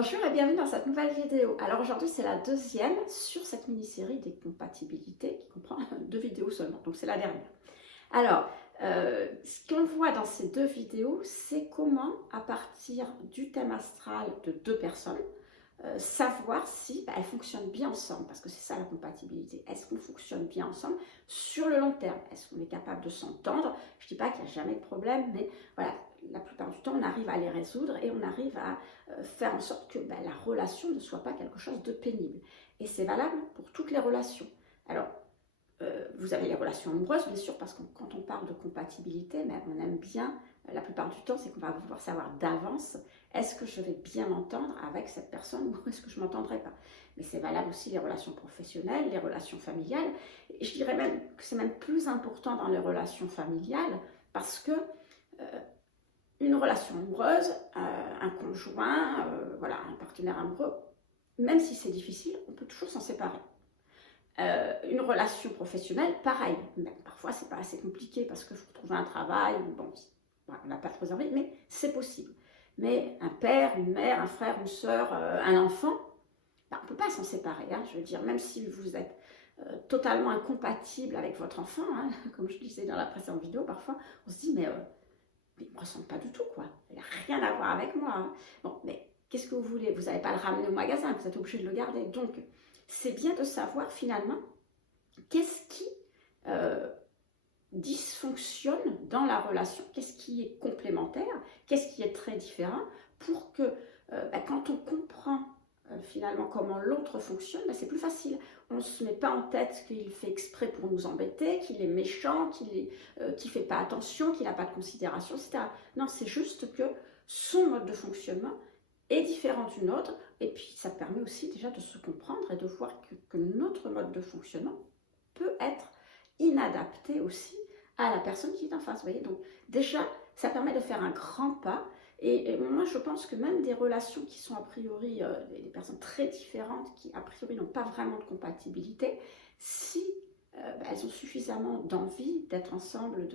Bonjour et bienvenue dans cette nouvelle vidéo. Alors aujourd'hui c'est la deuxième sur cette mini-série des compatibilités qui comprend 2 vidéos seulement, donc c'est la dernière. Alors, ce qu'on voit dans ces 2 vidéos, c'est comment à partir du thème astral de 2 personnes, savoir si elles fonctionnent bien ensemble, parce que c'est ça la compatibilité. Est-ce qu'on fonctionne bien ensemble sur le long terme? Est-ce qu'on est capable de s'entendre? Je ne dis pas qu'il n'y a jamais de problème, mais voilà, la plupart du temps, on arrive à les résoudre et on arrive à faire en sorte que la relation ne soit pas quelque chose de pénible. Et c'est valable pour toutes les relations. Alors, vous avez les relations amoureuses, bien sûr, parce que quand on parle de compatibilité, on aime bien, la plupart du temps, c'est qu'on va vouloir savoir d'avance, est-ce que je vais bien m'entendre avec cette personne ou est-ce que je ne m'entendrai pas? Mais c'est valable aussi les relations professionnelles, les relations familiales. Et je dirais même que c'est même plus important dans les relations familiales parce que une relation amoureuse, un conjoint, voilà, un partenaire amoureux, même si c'est difficile, on peut toujours s'en séparer. Une relation professionnelle, pareil. Même parfois, c'est pas assez compliqué parce qu'il faut trouver un travail, bon, on n'a pas trop envie, mais c'est possible. Mais un père, une mère, un frère, une soeur, un enfant, on ne peut pas s'en séparer. Hein, je veux dire, même si vous êtes totalement incompatible avec votre enfant, hein, comme je disais dans la précédente vidéo, parfois, on se dit, mais il ne me ressemble pas du tout, quoi. Il n'a rien à voir avec moi. Hein. Bon, mais qu'est-ce que vous voulez? Vous n'allez pas le ramener au magasin, vous êtes obligé de le garder. Donc, c'est bien de savoir finalement qu'est-ce qui dysfonctionne dans la relation, qu'est-ce qui est complémentaire, qu'est-ce qui est très différent, pour que quand on comprend finalement comment l'autre fonctionne, c'est plus facile. On ne se met pas en tête qu'il fait exprès pour nous embêter, qu'il est méchant, qu'il ne fait pas attention, qu'il n'a pas de considération, etc. Non, c'est juste que son mode de fonctionnement est différent d'une autre, et puis ça permet aussi déjà de se comprendre et de voir que notre mode de fonctionnement peut être inadapté aussi à la personne qui est en face. Vous voyez, donc déjà, ça permet de faire un grand pas. Et moi, je pense que même des relations qui sont a priori des personnes très différentes, qui a priori n'ont pas vraiment de compatibilité, si elles ont suffisamment d'envie d'être ensemble,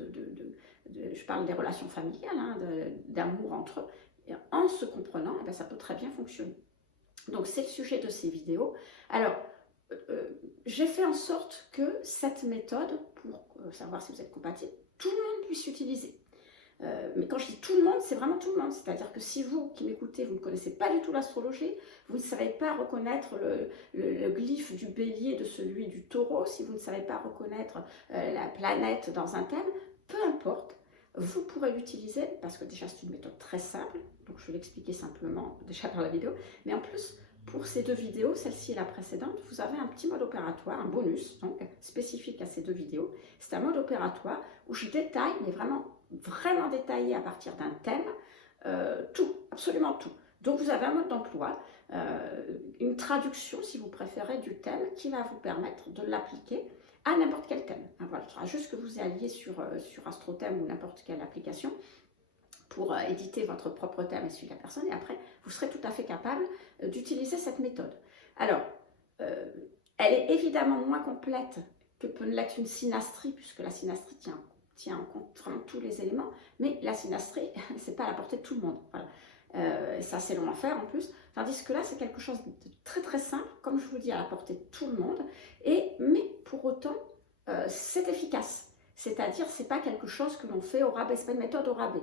je parle des relations familiales, hein, d'amour entre eux, et en se comprenant, ça peut très bien fonctionner. Donc c'est le sujet de ces vidéos. Alors, j'ai fait en sorte que cette méthode, pour savoir si vous êtes compatible, tout le monde puisse l'utiliser. Mais quand je dis tout le monde, c'est vraiment tout le monde. C'est-à-dire que si vous qui m'écoutez, vous ne connaissez pas du tout l'astrologie, vous ne savez pas reconnaître le glyphe du bélier de celui du taureau, si vous ne savez pas reconnaître la planète dans un thème, peu importe, vous pourrez l'utiliser parce que déjà c'est une méthode très simple, donc je vais l'expliquer simplement déjà dans la vidéo, mais en plus, pour ces 2 vidéos, celle-ci et la précédente, vous avez un petit mode opératoire, un bonus, donc spécifique à ces 2 vidéos. C'est un mode opératoire où je détaille, mais vraiment détaillé à partir d'un thème, tout, absolument tout. Donc vous avez un mode d'emploi, une traduction, si vous préférez, du thème qui va vous permettre de l'appliquer à n'importe quel thème. Voilà, il faudra juste que vous alliez sur AstroThème ou n'importe quelle application pour éditer votre propre thème et celui de la personne, et après, vous serez tout à fait capable d'utiliser cette méthode. Alors, elle est évidemment moins complète que peut l'être une synastrie, puisque la synastrie tient en compte vraiment tous les éléments, mais la synastrie, c'est pas à la portée de tout le monde. Voilà. C'est assez long à faire en plus, tandis que là, c'est quelque chose de très très simple, comme je vous dis, à la portée de tout le monde, mais pour autant, c'est efficace. C'est-à-dire, c'est pas quelque chose que l'on fait au rabais, c'est pas une méthode au rabais.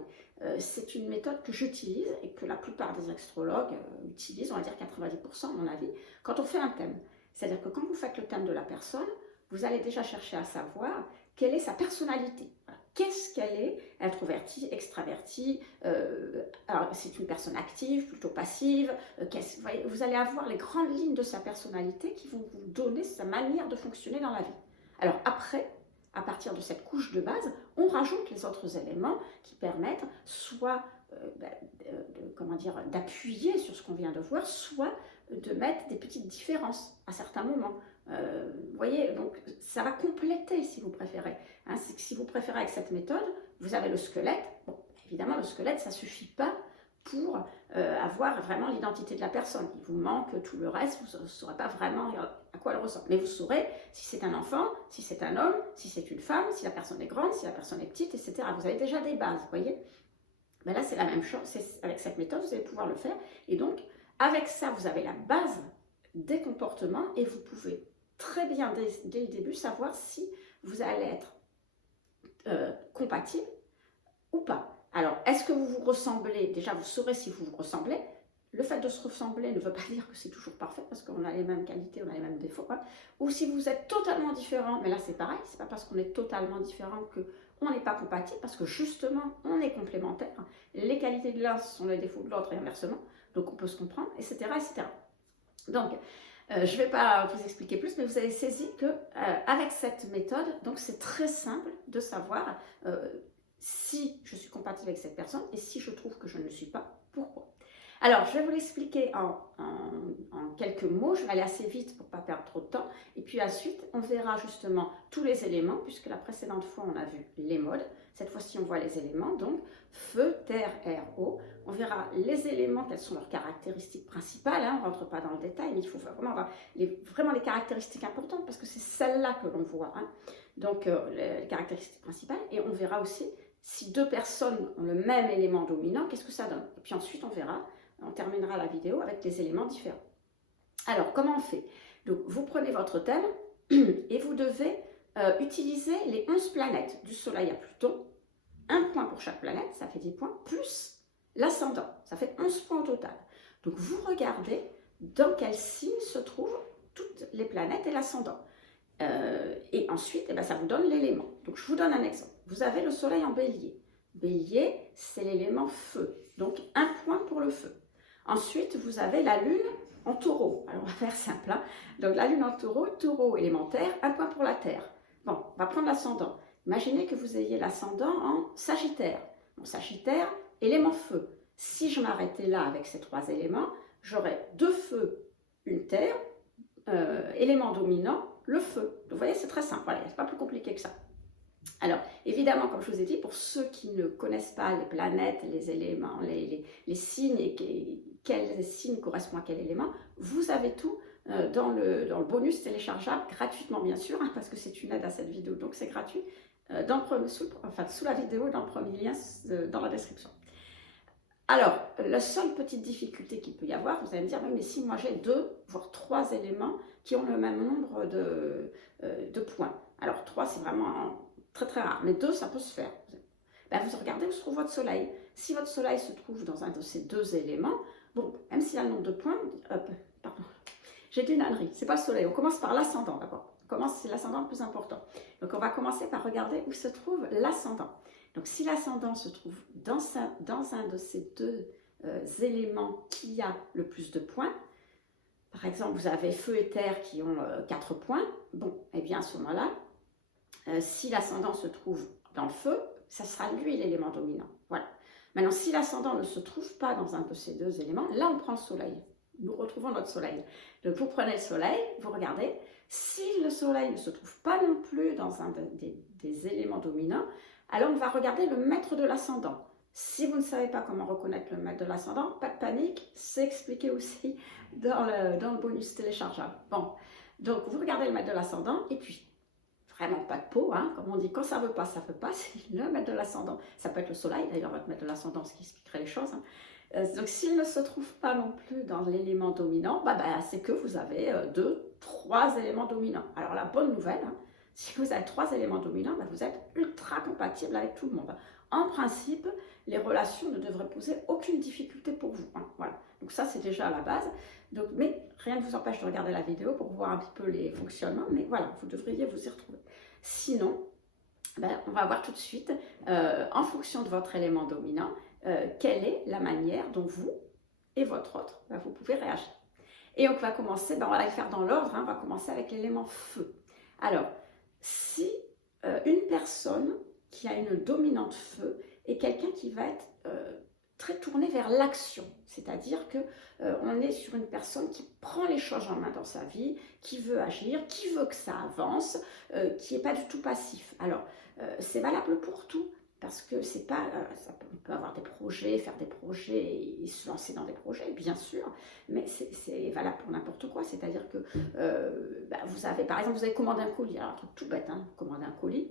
C'est une méthode que j'utilise et que la plupart des astrologues utilisent, on va dire 90% à mon avis, quand on fait un thème. C'est-à-dire que quand vous faites le thème de la personne, vous allez déjà chercher à savoir quelle est sa personnalité. Voilà. Qu'est-ce qu'elle est? Introvertie, extravertie, alors c'est une personne active, plutôt passive, vous allez avoir les grandes lignes de sa personnalité qui vont vous donner sa manière de fonctionner dans la vie. Alors après, à partir de cette couche de base, on rajoute les autres éléments qui permettent soit d'appuyer sur ce qu'on vient de voir, soit de mettre des petites différences à certains moments. Vous voyez, donc ça va compléter si vous préférez. Hein, c'est que si vous préférez avec cette méthode, vous avez le squelette. Bon, évidemment, le squelette, ça ne suffit pas pour avoir vraiment l'identité de la personne. Il vous manque tout le reste, vous ne saurez pas vraiment à quoi elle ressemble. Mais vous saurez si c'est un enfant, si c'est un homme, si c'est une femme, si la personne est grande, si la personne est petite, etc. Vous avez déjà des bases, vous voyez. Mais là, c'est la même chose. Avec cette méthode, vous allez pouvoir le faire. Et donc, avec ça, vous avez la base des comportements et vous pouvez très bien, dès le début, savoir si vous allez être compatible ou pas. Alors, est-ce que vous vous ressemblez? Déjà, vous saurez si vous vous ressemblez. Le fait de se ressembler ne veut pas dire que c'est toujours parfait parce qu'on a les mêmes qualités, on a les mêmes défauts. Hein. Ou si vous êtes totalement différent, mais là c'est pareil, c'est pas parce qu'on est totalement différent qu'on n'est pas compatible, parce que justement on est complémentaires. Les qualités de l'un sont les défauts de l'autre et inversement, donc on peut se comprendre, etc. etc. Donc, je ne vais pas vous expliquer plus, mais vous avez saisi que avec cette méthode, donc c'est très simple de savoir si je suis compatible avec cette personne et si je trouve que je ne le suis pas, pourquoi. Alors, je vais vous l'expliquer en quelques mots, je vais aller assez vite pour ne pas perdre trop de temps, et puis ensuite, on verra justement tous les éléments, puisque la précédente fois, on a vu les modes, cette fois-ci, on voit les éléments, donc feu, terre, air, eau, on verra les éléments, quelles sont leurs caractéristiques principales, hein, on ne rentre pas dans le détail, mais il faut vraiment avoir vraiment les caractéristiques importantes, parce que c'est celles-là que l'on voit, hein. Donc les caractéristiques principales, et on verra aussi si deux personnes ont le même élément dominant, qu'est-ce que ça donne, et puis ensuite, on terminera la vidéo avec des éléments différents. Alors, comment on fait? Donc, vous prenez votre thème et vous devez utiliser les 11 planètes du Soleil à Pluton. Un point pour chaque planète, ça fait 10 points, plus l'ascendant, ça fait 11 points au total. Donc, vous regardez dans quel signe se trouvent toutes les planètes et l'ascendant. Et ensuite, eh ben, ça vous donne l'élément. Donc, je vous donne un exemple. Vous avez le Soleil en Bélier. Bélier, c'est l'élément feu. Donc, un point pour le feu. Ensuite, vous avez la Lune en Taureau. Alors, on va faire simple. Hein. Donc, la Lune en Taureau, Taureau élémentaire, un point pour la Terre. Bon, on va prendre l'ascendant. Imaginez que vous ayez l'ascendant en Sagittaire. Bon, Sagittaire, élément feu. Si je m'arrêtais là avec ces trois éléments, j'aurais deux feux, une Terre, élément dominant, le feu. Donc, vous voyez, c'est très simple. Voilà, c'est pas plus compliqué que ça. Alors, évidemment, comme je vous ai dit, pour ceux qui ne connaissent pas les planètes, les éléments, les signes et quel signe correspond à quel élément, vous avez tout dans le bonus téléchargeable, gratuitement bien sûr, hein, parce que c'est une aide à cette vidéo, donc c'est gratuit, sous la vidéo, dans le premier lien dans la description. Alors, la seule petite difficulté qu'il peut y avoir, vous allez me dire, mais si moi j'ai 2, voire 3 éléments qui ont le même nombre de points. Alors 3, c'est vraiment très très rare, mais 2, ça peut se faire. Ben, vous regardez où se trouve votre soleil. Si votre soleil se trouve dans un de ces 2 éléments, bon, même s'il y a le nombre de points, pardon, j'ai dit une ânerie, c'est pas le soleil, on commence par l'ascendant d'abord. C'est l'ascendant le plus important. Donc on va commencer par regarder où se trouve l'ascendant. Donc si l'ascendant se trouve dans un de ces 2 éléments qui a le plus de points, par exemple vous avez feu et terre qui ont 4 points, bon, et bien à ce moment-là, si l'ascendant se trouve dans le feu, ça sera lui l'élément dominant. Voilà. Maintenant, si l'ascendant ne se trouve pas dans un de ces 2 éléments, là on prend le soleil. Nous retrouvons notre soleil. Donc vous prenez le soleil, vous regardez. Si le soleil ne se trouve pas non plus dans un des éléments dominants, alors on va regarder le maître de l'ascendant. Si vous ne savez pas comment reconnaître le maître de l'ascendant, pas de panique, c'est expliqué aussi dans le bonus téléchargeable. Bon, donc vous regardez le maître de l'ascendant et puis vraiment pas de peau, hein, comme on dit, quand ça ne veut pas, c'est le maître de l'ascendant. Ça peut être le soleil, d'ailleurs, votre maître de l'ascendant, ce qui expliquerait les choses. Hein. Donc s'il ne se trouve pas non plus dans l'élément dominant, c'est que vous avez 2, 3 éléments dominants. Alors la bonne nouvelle, hein, si vous avez 3 éléments dominants, vous êtes ultra compatible avec tout le monde. En principe, les relations ne devraient poser aucune difficulté pour vous. Hein, voilà. Donc ça, c'est déjà à la base. Donc, mais rien ne vous empêche de regarder la vidéo pour voir un petit peu les fonctionnements. Mais voilà, vous devriez vous y retrouver. Sinon, on va voir tout de suite, en fonction de votre élément dominant, quelle est la manière dont vous et votre autre, vous pouvez réagir. Et on va commencer, on va les faire dans l'ordre, hein, on va commencer avec l'élément feu. Alors, si une personne qui a une dominante feu est quelqu'un qui va être très tourné vers l'action, c'est-à-dire qu'on est sur une personne qui prend les choses en main dans sa vie, qui veut agir, qui veut que ça avance, qui n'est pas du tout passif. Alors, c'est valable pour tout, parce que c'est pas, on peut avoir des projets, faire des projets et se lancer dans des projets, bien sûr, mais c'est valable pour n'importe quoi. C'est-à-dire que vous avez, par exemple, vous avez commandé un colis, alors un truc tout bête, hein, commander un colis.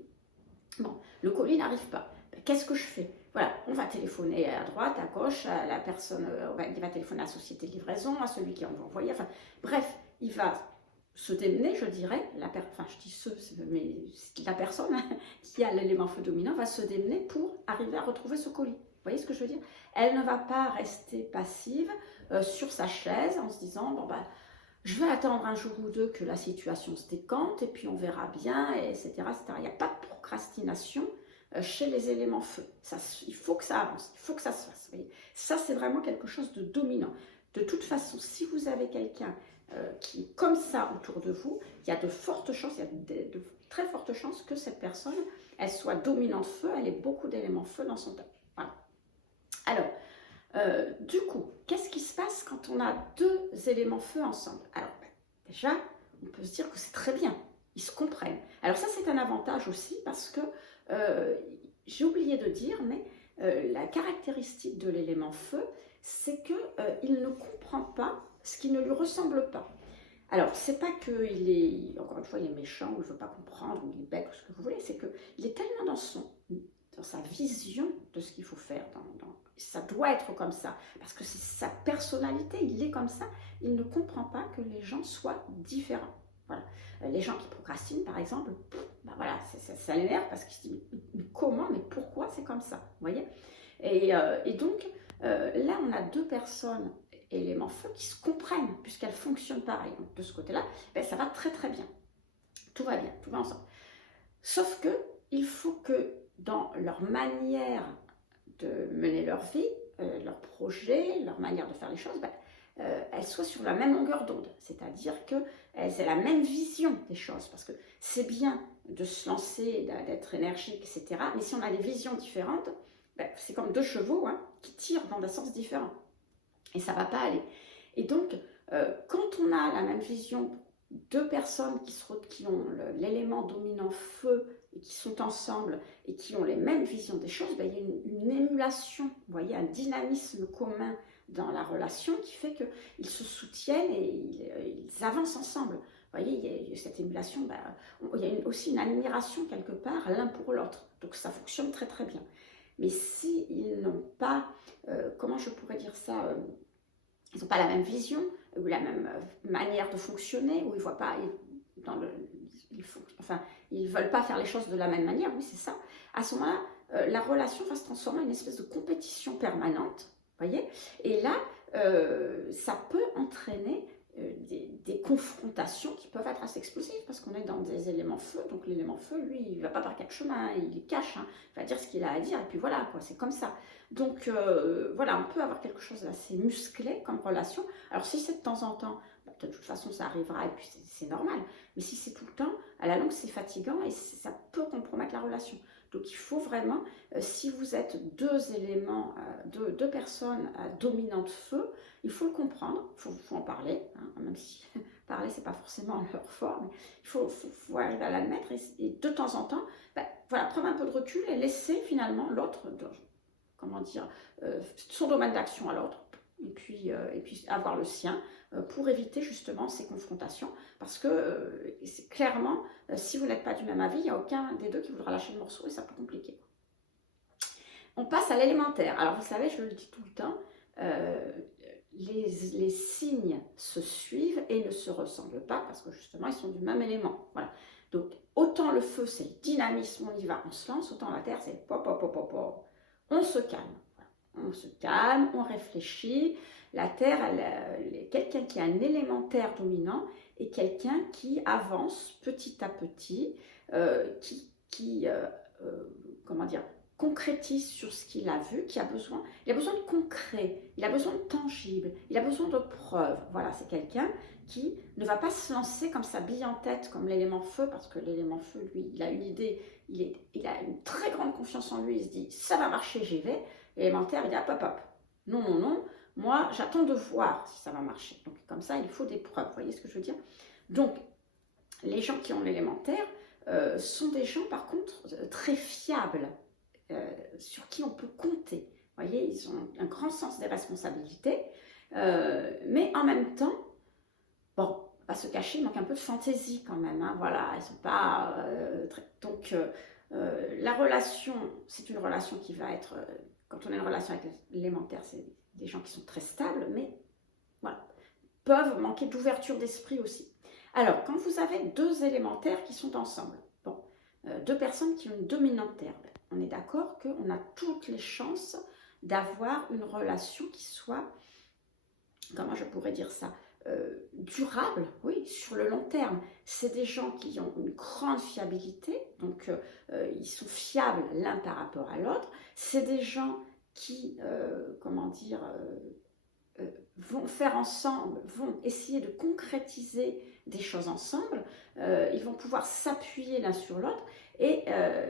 Bon, le colis n'arrive pas. qu'est-ce que je fais? Voilà, on va téléphoner à droite, à gauche, à la personne, il va téléphoner à la société de livraison, à celui qui envoie envoyer, enfin bref, il va se démener, je dirais, enfin je dis mais la personne qui a l'élément feu dominant va se démener pour arriver à retrouver ce colis. Vous voyez ce que je veux dire? Elle ne va pas rester passive sur sa chaise en se disant, bon ben, je vais attendre un jour ou deux que la situation se décante et puis on verra bien, etc. etc. Il n'y a pas de procrastination chez les éléments feu. Ça, il faut que ça avance, il faut que ça se fasse. Vous voyez, ça, c'est vraiment quelque chose de dominant. De toute façon, si vous avez quelqu'un qui est comme ça autour de vous, il y a de fortes chances, il y a de très fortes chances que cette personne, elle soit dominante feu, elle ait beaucoup d'éléments feu dans son temps. Voilà. Alors, du coup, qu'est-ce qui se passe quand on a deux éléments feu ensemble? Alors, déjà, on peut se dire que c'est très bien, ils se comprennent. Alors ça, c'est un avantage aussi parce que, j'ai oublié de dire, mais la caractéristique de l'élément feu, c'est qu'il ne comprend pas ce qui ne lui ressemble pas. Alors, c'est pas qu'il est, encore une fois, il est méchant, ou il ne veut pas comprendre, ou il est bête, ou ce que vous voulez, c'est qu'il est tellement dans sa vision de ce qu'il faut faire, ça doit être comme ça, parce que c'est sa personnalité, il est comme ça, il ne comprend pas que les gens soient différents. Voilà. Les gens qui procrastinent, par exemple, ben voilà, ça l'énerve parce qu'ils se disent comment, mais pourquoi c'est comme ça, vous voyez? Et donc, là, on a deux personnes éléments feu qui se comprennent puisqu'elles fonctionnent pareil. Donc, de ce côté-là, ben, ça va très très bien. Tout va bien, tout va ensemble. Sauf que il faut que dans leur manière de mener leur vie, leur projet, leur manière de faire les choses, ben, elles soient sur la même longueur d'onde. C'est-à-dire qu'elles aient la même vision des choses. Parce que c'est bien de se lancer, d'être énergique, etc. Mais si on a des visions différentes, ben, c'est comme deux chevaux qui tirent dans des sens différents. Et ça ne va pas aller. Et donc, quand on a la même vision, deux personnes qui ont l'élément dominant feu et qui sont ensemble et qui ont les mêmes visions des choses, ben, il y a une émulation, vous voyez, un dynamisme commun dans la relation qui fait qu'ils se soutiennent et ils avancent ensemble. Vous voyez, il y a cette émulation, ben, il y a aussi une admiration quelque part l'un pour l'autre. Donc ça fonctionne très très bien. Mais s'ils n'ont pas, comment je pourrais dire ça, ils n'ont pas la même vision ou la même manière de fonctionner, ou ils voient pas ils veulent pas faire les choses de la même manière, oui c'est ça. À ce moment-là, la relation va se transformer en une espèce de compétition permanente, voyez. Et là, ça peut entraîner des confrontations qui peuvent être assez explosives parce qu'on est dans des éléments feu. Donc l'élément feu, lui, il ne va pas par quatre chemins, il les cache, il va dire ce qu'il a à dire et puis voilà, quoi, c'est comme ça. Donc voilà, on peut avoir quelque chose d'assez musclé comme relation. Alors si c'est de temps en temps, de toute façon ça arrivera et puis c'est normal. Mais si c'est tout le temps, à la longue c'est fatigant et ça peut compromettre la relation. Donc il faut vraiment, si vous êtes deux éléments, deux personnes dominantes feu, il faut le comprendre, il faut en parler, même si parler c'est pas forcément leur fort, mais il faut arriver à l'admettre et de temps en temps, voilà, prendre un peu de recul et laisser finalement l'autre, comment dire, son domaine d'action à l'autre, et puis avoir le sien pour éviter justement ces confrontations, parce que c'est clairement, si vous n'êtes pas du même avis, il n'y a aucun des deux qui voudra lâcher le morceau et ça peut compliquer. On passe à l'élémentaire. Alors vous savez, je le dis tout le temps, les signes se suivent et ne se ressemblent pas parce que justement ils sont du même élément. Voilà. Donc autant le feu c'est le dynamisme, on y va, on se lance, autant la terre c'est pop, pop, pop, pop, pop. On se calme. On se calme, on réfléchit. La terre, elle est quelqu'un qui a un élémentaire dominant et quelqu'un qui avance petit à petit, comment dire, concrétise sur ce qu'il a vu, il a besoin de concret, il a besoin de tangible, il a besoin de preuves. Voilà, c'est quelqu'un qui ne va pas se lancer comme ça, bille en tête, comme l'élément feu, parce que l'élément feu, lui, il a une idée, il a une très grande confiance en lui, il se dit, ça va marcher, j'y vais. L'élémentaire, il dit, hop, hop, hop. Non, non, non, moi, j'attends de voir si ça va marcher. Donc, comme ça, il faut des preuves, vous voyez ce que je veux dire? Donc, les gens qui ont l'élémentaire sont des gens, par contre, très fiables, sur qui on peut compter. Vous voyez, ils ont un grand sens des responsabilités, mais en même temps, bon, pas se cacher, il manque un peu de fantaisie quand même. Voilà, ils sont pas très... Donc, La relation, c'est une relation qui va être, quand on a une relation avec l'élémentaire, c'est des gens qui sont très stables, mais voilà, peuvent manquer d'ouverture d'esprit aussi. Alors, quand vous avez deux élémentaires qui sont ensemble, bon, deux personnes qui ont une dominante terre, on est d'accord qu'on a toutes les chances d'avoir une relation qui soit, comment je pourrais dire ça, durable, oui, sur le long terme. C'est des gens qui ont une grande fiabilité, donc ils sont fiables l'un par rapport à l'autre. C'est des gens qui, comment dire, vont faire ensemble, vont essayer de concrétiser des choses ensemble, ils vont pouvoir s'appuyer l'un sur l'autre, et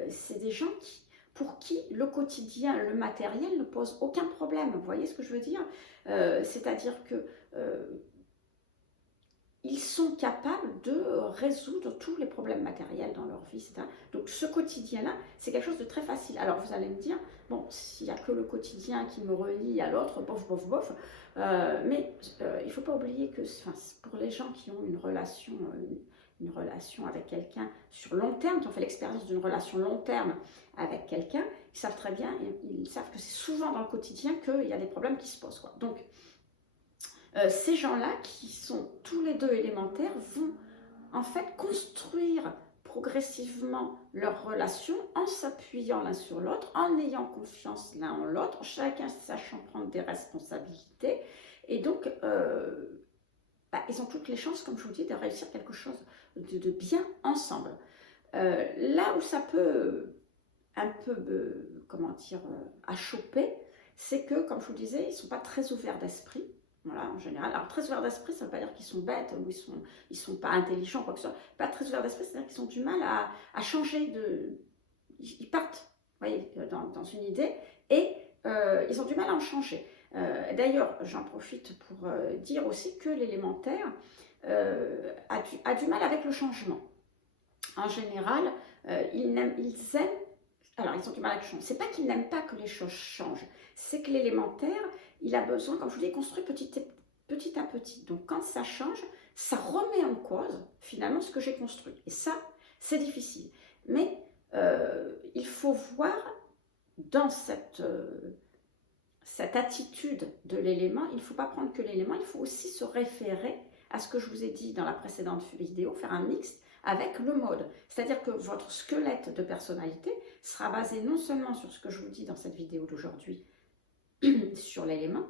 c'est des gens pour qui le quotidien, le matériel ne pose aucun problème. Vous voyez ce que je veux dire? C'est-à-dire que ils sont capables de résoudre tous les problèmes matériels dans leur vie, etc. Donc ce quotidien-là, c'est quelque chose de très facile. Alors vous allez me dire, bon, s'il n'y a que le quotidien qui me relie à l'autre, bof, bof, bof, mais il ne faut pas oublier que pour les gens qui ont une relation avec quelqu'un sur long terme, qui ont fait l'expérience d'une relation long terme avec quelqu'un, ils savent très bien, ils savent que c'est souvent dans le quotidien qu'il y a des problèmes qui se posent, quoi. Donc, ces gens-là, qui sont tous les deux élémentaires, vont en fait construire progressivement leur relation en s'appuyant l'un sur l'autre, en ayant confiance l'un en l'autre, chacun sachant prendre des responsabilités. Et donc, ils ont toutes les chances, comme je vous dis, de réussir quelque chose de bien ensemble. Là où ça peut un peu, comment dire, achoper, c'est que, comme je vous disais, ils ne sont pas très ouverts d'esprit. Voilà, en général. Alors, très ouverts d'esprit, ça ne veut pas dire qu'ils sont bêtes ou ils sont pas intelligents, quoi que ce soit. Pas très ouverts d'esprit, c'est-à-dire qu'ils ont du mal à changer de... Ils partent, vous voyez, dans une idée, et ils ont du mal à en changer. D'ailleurs, j'en profite pour dire aussi que l'élémentaire a du mal avec le changement. En général, ils aiment... Alors, ils ont du mal avec le changement. C'est pas qu'ils n'aiment pas que les choses changent, c'est que l'élémentaire, il a besoin, comme je vous l'ai construit petit à petit. Donc, quand ça change, ça remet en cause, finalement, ce que j'ai construit. Et ça, c'est difficile. Mais il faut voir dans cette attitude de l'élément, il ne faut pas prendre que l'élément, il faut aussi se référer à ce que je vous ai dit dans la précédente vidéo, faire un mix avec le mode. C'est-à-dire que votre squelette de personnalité sera basé non seulement sur ce que je vous dis dans cette vidéo d'aujourd'hui, sur l'élément,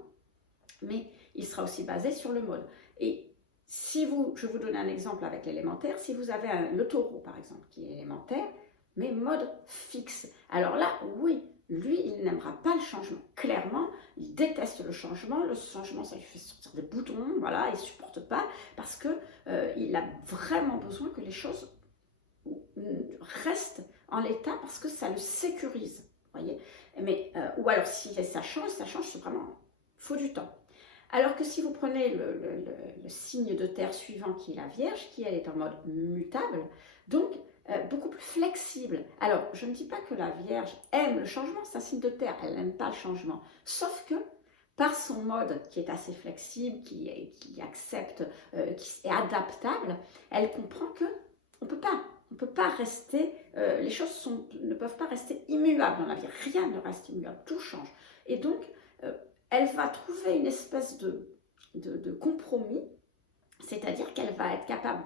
mais il sera aussi basé sur le mode. Et si je vais vous donner un exemple avec l'élémentaire, si vous avez le taureau par exemple, qui est élémentaire, mais mode fixe, alors là, oui, lui, il n'aimera pas le changement. Clairement, il déteste le changement. Le changement, ça lui fait sortir des boutons, voilà, il ne supporte pas, parce qu'il a vraiment besoin que les choses restent en l'état, parce que ça le sécurise, voyez. Mais, ou alors, si ça change, c'est vraiment, il faut du temps. Alors que si vous prenez le signe de terre suivant, qui est la Vierge, qui elle est en mode mutable, donc beaucoup plus flexible. Alors, je ne dis pas que la Vierge aime le changement, c'est un signe de terre, elle n'aime pas le changement. Sauf que, par son mode qui est assez flexible, qui accepte, qui est adaptable, elle comprend que on ne peut pas rester, les choses ne peuvent pas rester immuables dans la vie. Rien ne reste immuable, tout change. Et donc, elle va trouver une espèce de compromis, c'est-à-dire qu'elle va être capable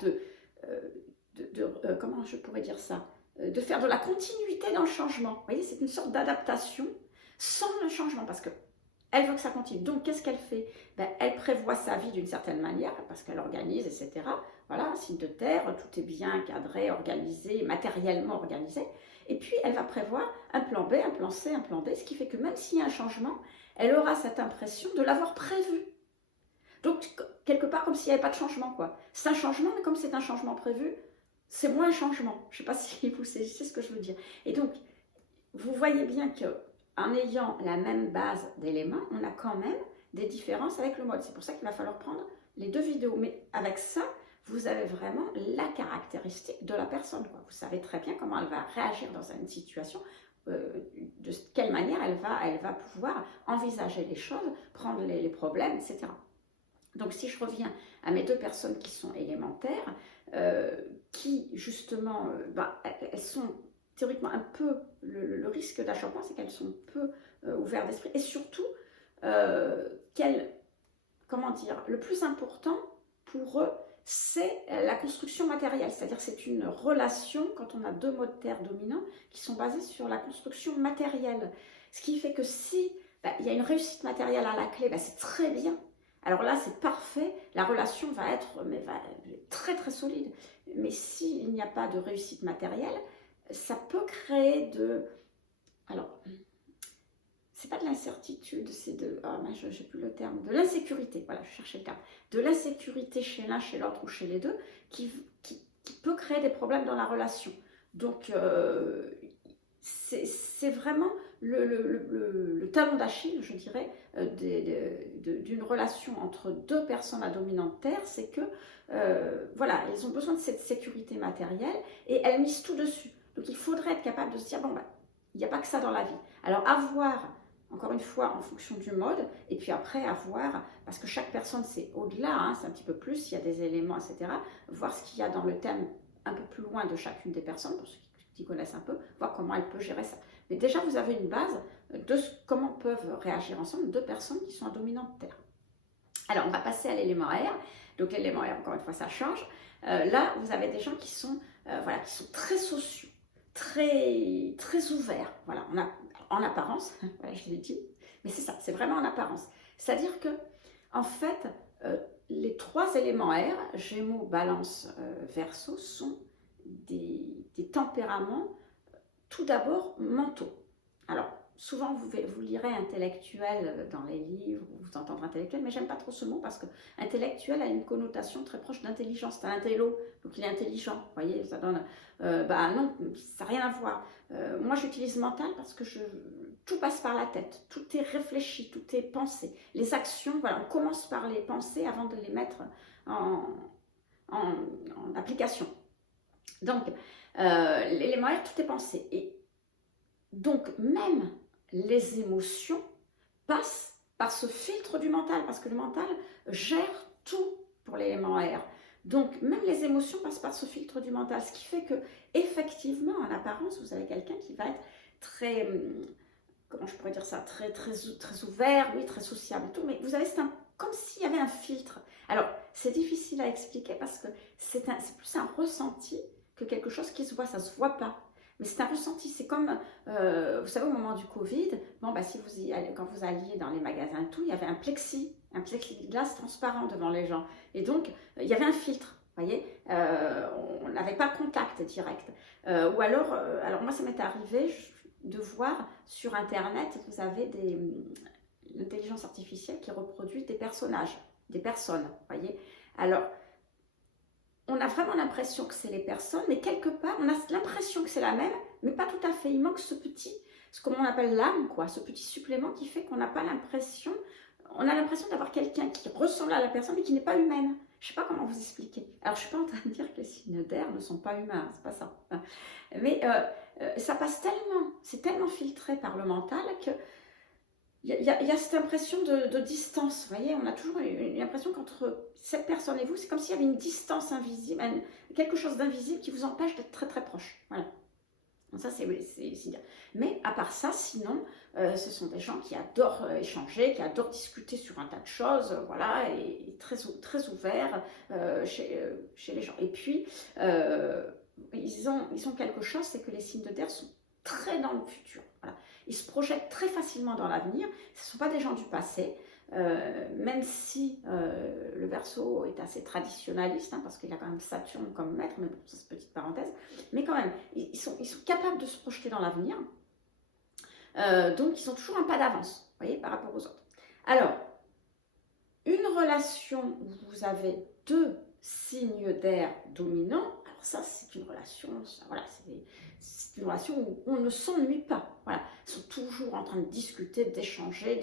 comment je pourrais dire ça, de faire de la continuité dans le changement. Vous voyez, c'est une sorte d'adaptation sans le changement, parce qu'elle veut que ça continue. Donc, qu'est-ce qu'elle fait? Elle prévoit sa vie d'une certaine manière, parce qu'elle organise, etc. Voilà, signe de terre, tout est bien cadré, organisé, matériellement organisé. Et puis, elle va prévoir un plan B, un plan C, un plan D, ce qui fait que même s'il y a un changement, elle aura cette impression de l'avoir prévu. Donc, quelque part, comme s'il n'y avait pas de changement, quoi. C'est un changement, mais comme c'est un changement prévu, c'est moins un changement. Je ne sais pas si vous saisissez ce que je veux dire. Et donc, vous voyez bien qu'en ayant la même base d'éléments, on a quand même des différences avec le mode. C'est pour ça qu'il va falloir prendre les deux vidéos. Mais avec ça, vous avez vraiment la caractéristique de la personne, quoi. Vous savez très bien comment elle va réagir dans une situation, de quelle manière elle va pouvoir envisager les choses, prendre les problèmes, etc. Donc, si je reviens à mes deux personnes qui sont élémentaires, qui justement, elles sont théoriquement un peu, le risque d'achoppement, c'est qu'elles sont peu ouvertes d'esprit, et surtout comment dire, le plus important pour eux, c'est la construction matérielle, c'est-à-dire que c'est une relation, quand on a deux mots de terre dominants, qui sont basés sur la construction matérielle. Ce qui fait que si il y a une réussite matérielle à la clé, c'est très bien. Alors là, c'est parfait, la relation va être très très solide. Mais s'il n'y a pas de réussite matérielle, ça peut créer alors, c'est pas de l'incertitude, c'est j'ai plus le terme, de l'insécurité, voilà, je cherchais le terme, de l'insécurité chez l'un, chez l'autre ou chez les deux, qui peut créer des problèmes dans la relation. Donc, c'est vraiment le talon d'Achille, je dirais, d'une relation entre deux personnes à dominante terre, c'est que, voilà, elles ont besoin de cette sécurité matérielle et elles misent tout dessus. Donc, il faudrait être capable de se dire, il n'y a pas que ça dans la vie. Alors, avoir, encore une fois, en fonction du mode, et puis après, avoir, parce que chaque personne, c'est au-delà, c'est un petit peu plus, il y a des éléments, etc., voir ce qu'il y a dans le thème un peu plus loin de chacune des personnes, pour ceux qui connaissent un peu, voir comment elle peut gérer ça. Mais déjà, vous avez une base de comment peuvent réagir ensemble deux personnes qui sont à dominante terre. Alors, on va passer à l'élément air. Donc, l'élément air, encore une fois, ça change. Là, vous avez des gens qui sont très sociaux, très, très ouverts. Voilà, en apparence, voilà, je l'ai dit, mais c'est ça, c'est vraiment en apparence. C'est-à-dire que, en fait, les trois éléments air, Gémeaux, Balance, Verseau, sont des tempéraments tout d'abord mentaux. Alors, souvent vous lirez intellectuel dans les livres, vous entendrez intellectuel, mais j'aime pas trop ce mot parce que intellectuel a une connotation très proche d'intelligence. C'est un intello, donc il est intelligent. Vous voyez, ça donne. Non, ça n'a rien à voir. Moi, j'utilise mental parce que tout passe par la tête, tout est réfléchi, tout est pensé. Les actions, voilà, on commence par les penser avant de les mettre en application. Donc, l'élément air, tout est pensé. Et donc, même les émotions passent par ce filtre du mental, parce que le mental gère tout pour l'élément air. Donc, même les émotions passent par ce filtre du mental, ce qui fait que, effectivement, en apparence, vous avez quelqu'un qui va être très, comment je pourrais dire ça, très, très, très ouvert, oui, très sociable et tout, mais vous avez, comme s'il y avait un filtre. Alors, c'est difficile à expliquer parce que c'est plus un ressenti que quelque chose qui se voit, ça ne se voit pas. Mais c'est un ressenti, c'est comme, vous savez, au moment du Covid, si quand vous alliez dans les magasins et tout, il y avait un plexiglas transparent devant les gens. Et donc, il y avait un filtre, vous voyez, on n'avait pas contact direct. Ou alors moi, ça m'est arrivé de voir sur Internet, vous avez l'intelligence artificielle qui reproduit des personnages, des personnes, vous voyez. Alors, on a vraiment l'impression que c'est les personnes, mais quelque part, on a l'impression que c'est la même, mais pas tout à fait. Il manque ce comme on appelle l'âme, quoi, ce petit supplément qui fait qu'on n'a pas l'impression, on a l'impression d'avoir quelqu'un qui ressemble à la personne, mais qui n'est pas humaine. Je ne sais pas comment vous expliquer. Alors, je ne suis pas en train de dire que les signes d'air ne sont pas humains, c'est pas ça. Mais ça passe tellement, c'est tellement filtré par le mental que il y a cette impression de distance, vous voyez, on a toujours une impression qu'entre cette personne et vous, c'est comme s'il y avait une distance invisible, quelque chose d'invisible qui vous empêche d'être très très proche. Voilà. Donc ça, c'est bien. Mais à part ça, sinon, ce sont des gens qui adorent échanger, qui adorent discuter sur un tas de choses, voilà, et très, très ouverts chez les gens. Et puis, ils ont quelque chose, c'est que les signes de terre sont très dans le futur. Voilà. Ils se projettent très facilement dans l'avenir. Ce ne sont pas des gens du passé, même si le Verseau est assez traditionnaliste, parce qu'il a quand même Saturne comme maître, mais bon, ça c'est petite parenthèse. Mais quand même, ils sont capables de se projeter dans l'avenir. Donc, ils ont toujours un pas d'avance, vous voyez, par rapport aux autres. Alors, une relation où vous avez deux signes d'air dominants, alors ça, c'est une relation, voilà, c'est une relation où on ne s'ennuie pas. Voilà. Ils sont toujours en train de discuter, d'échanger,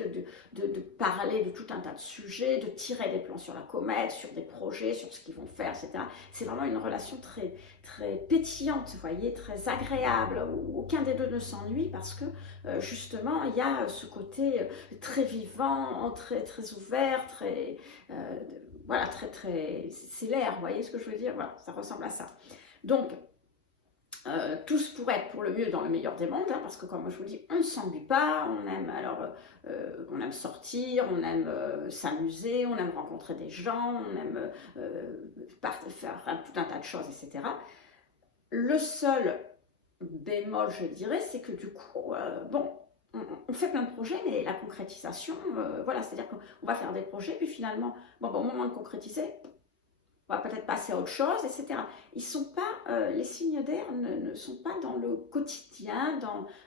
de parler de tout un tas de sujets, de tirer des plans sur la comète, sur des projets, sur ce qu'ils vont faire, etc. C'est vraiment une relation très, très pétillante, vous voyez, très agréable, où aucun des deux ne s'ennuie parce que justement, il y a ce côté très vivant, très, très ouvert, très... voilà, très, très... C'est l'air, vous voyez ce que je veux dire? Voilà, ça ressemble à ça. Donc, tous pour être pour le mieux dans le meilleur des mondes, hein, parce que comme je vous dis, on ne s'ennuie pas, on aime on aime sortir, on aime s'amuser, on aime rencontrer des gens, on aime faire tout un tas de choses, etc. Le seul bémol, je dirais, c'est que du coup, bon, on fait plein de projets, mais la concrétisation, voilà, c'est-à-dire qu'on va faire des projets, puis finalement, bon, au moment de concrétiser, on va peut-être passer à autre chose, etc. Ils sont pas, les signes d'air ne sont pas dans le quotidien,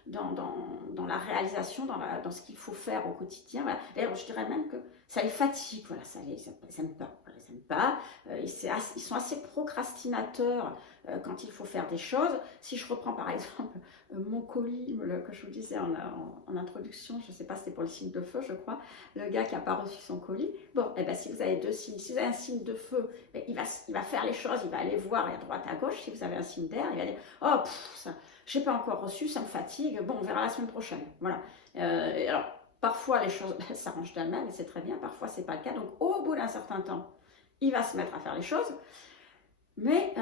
dans la réalisation, dans ce qu'il faut faire au quotidien. Voilà. D'ailleurs, je dirais même que ça les fatigue, voilà, ça les aiment pas. Voilà, ils n'aiment pas. Ils sont assez procrastinateurs quand il faut faire des choses. Si je reprends par exemple mon colis que je vous disais en introduction, je ne sais pas, c'était pour le signe de feu, je crois, le gars qui n'a pas reçu son colis. Bon, eh ben, si vous avez deux signes, si vous avez un signe de feu, il va faire les choses, il va aller voir à droite, à gauche. Si vous avez un signe d'air, il va dire « Oh, je n'ai pas encore reçu, ça me fatigue, bon, on verra la semaine prochaine. » Voilà. Alors, parfois, les choses s'arrangent d'elles-mêmes, et c'est très bien. Parfois, ce n'est pas le cas. Donc, au bout d'un certain temps, il va se mettre à faire les choses. Mais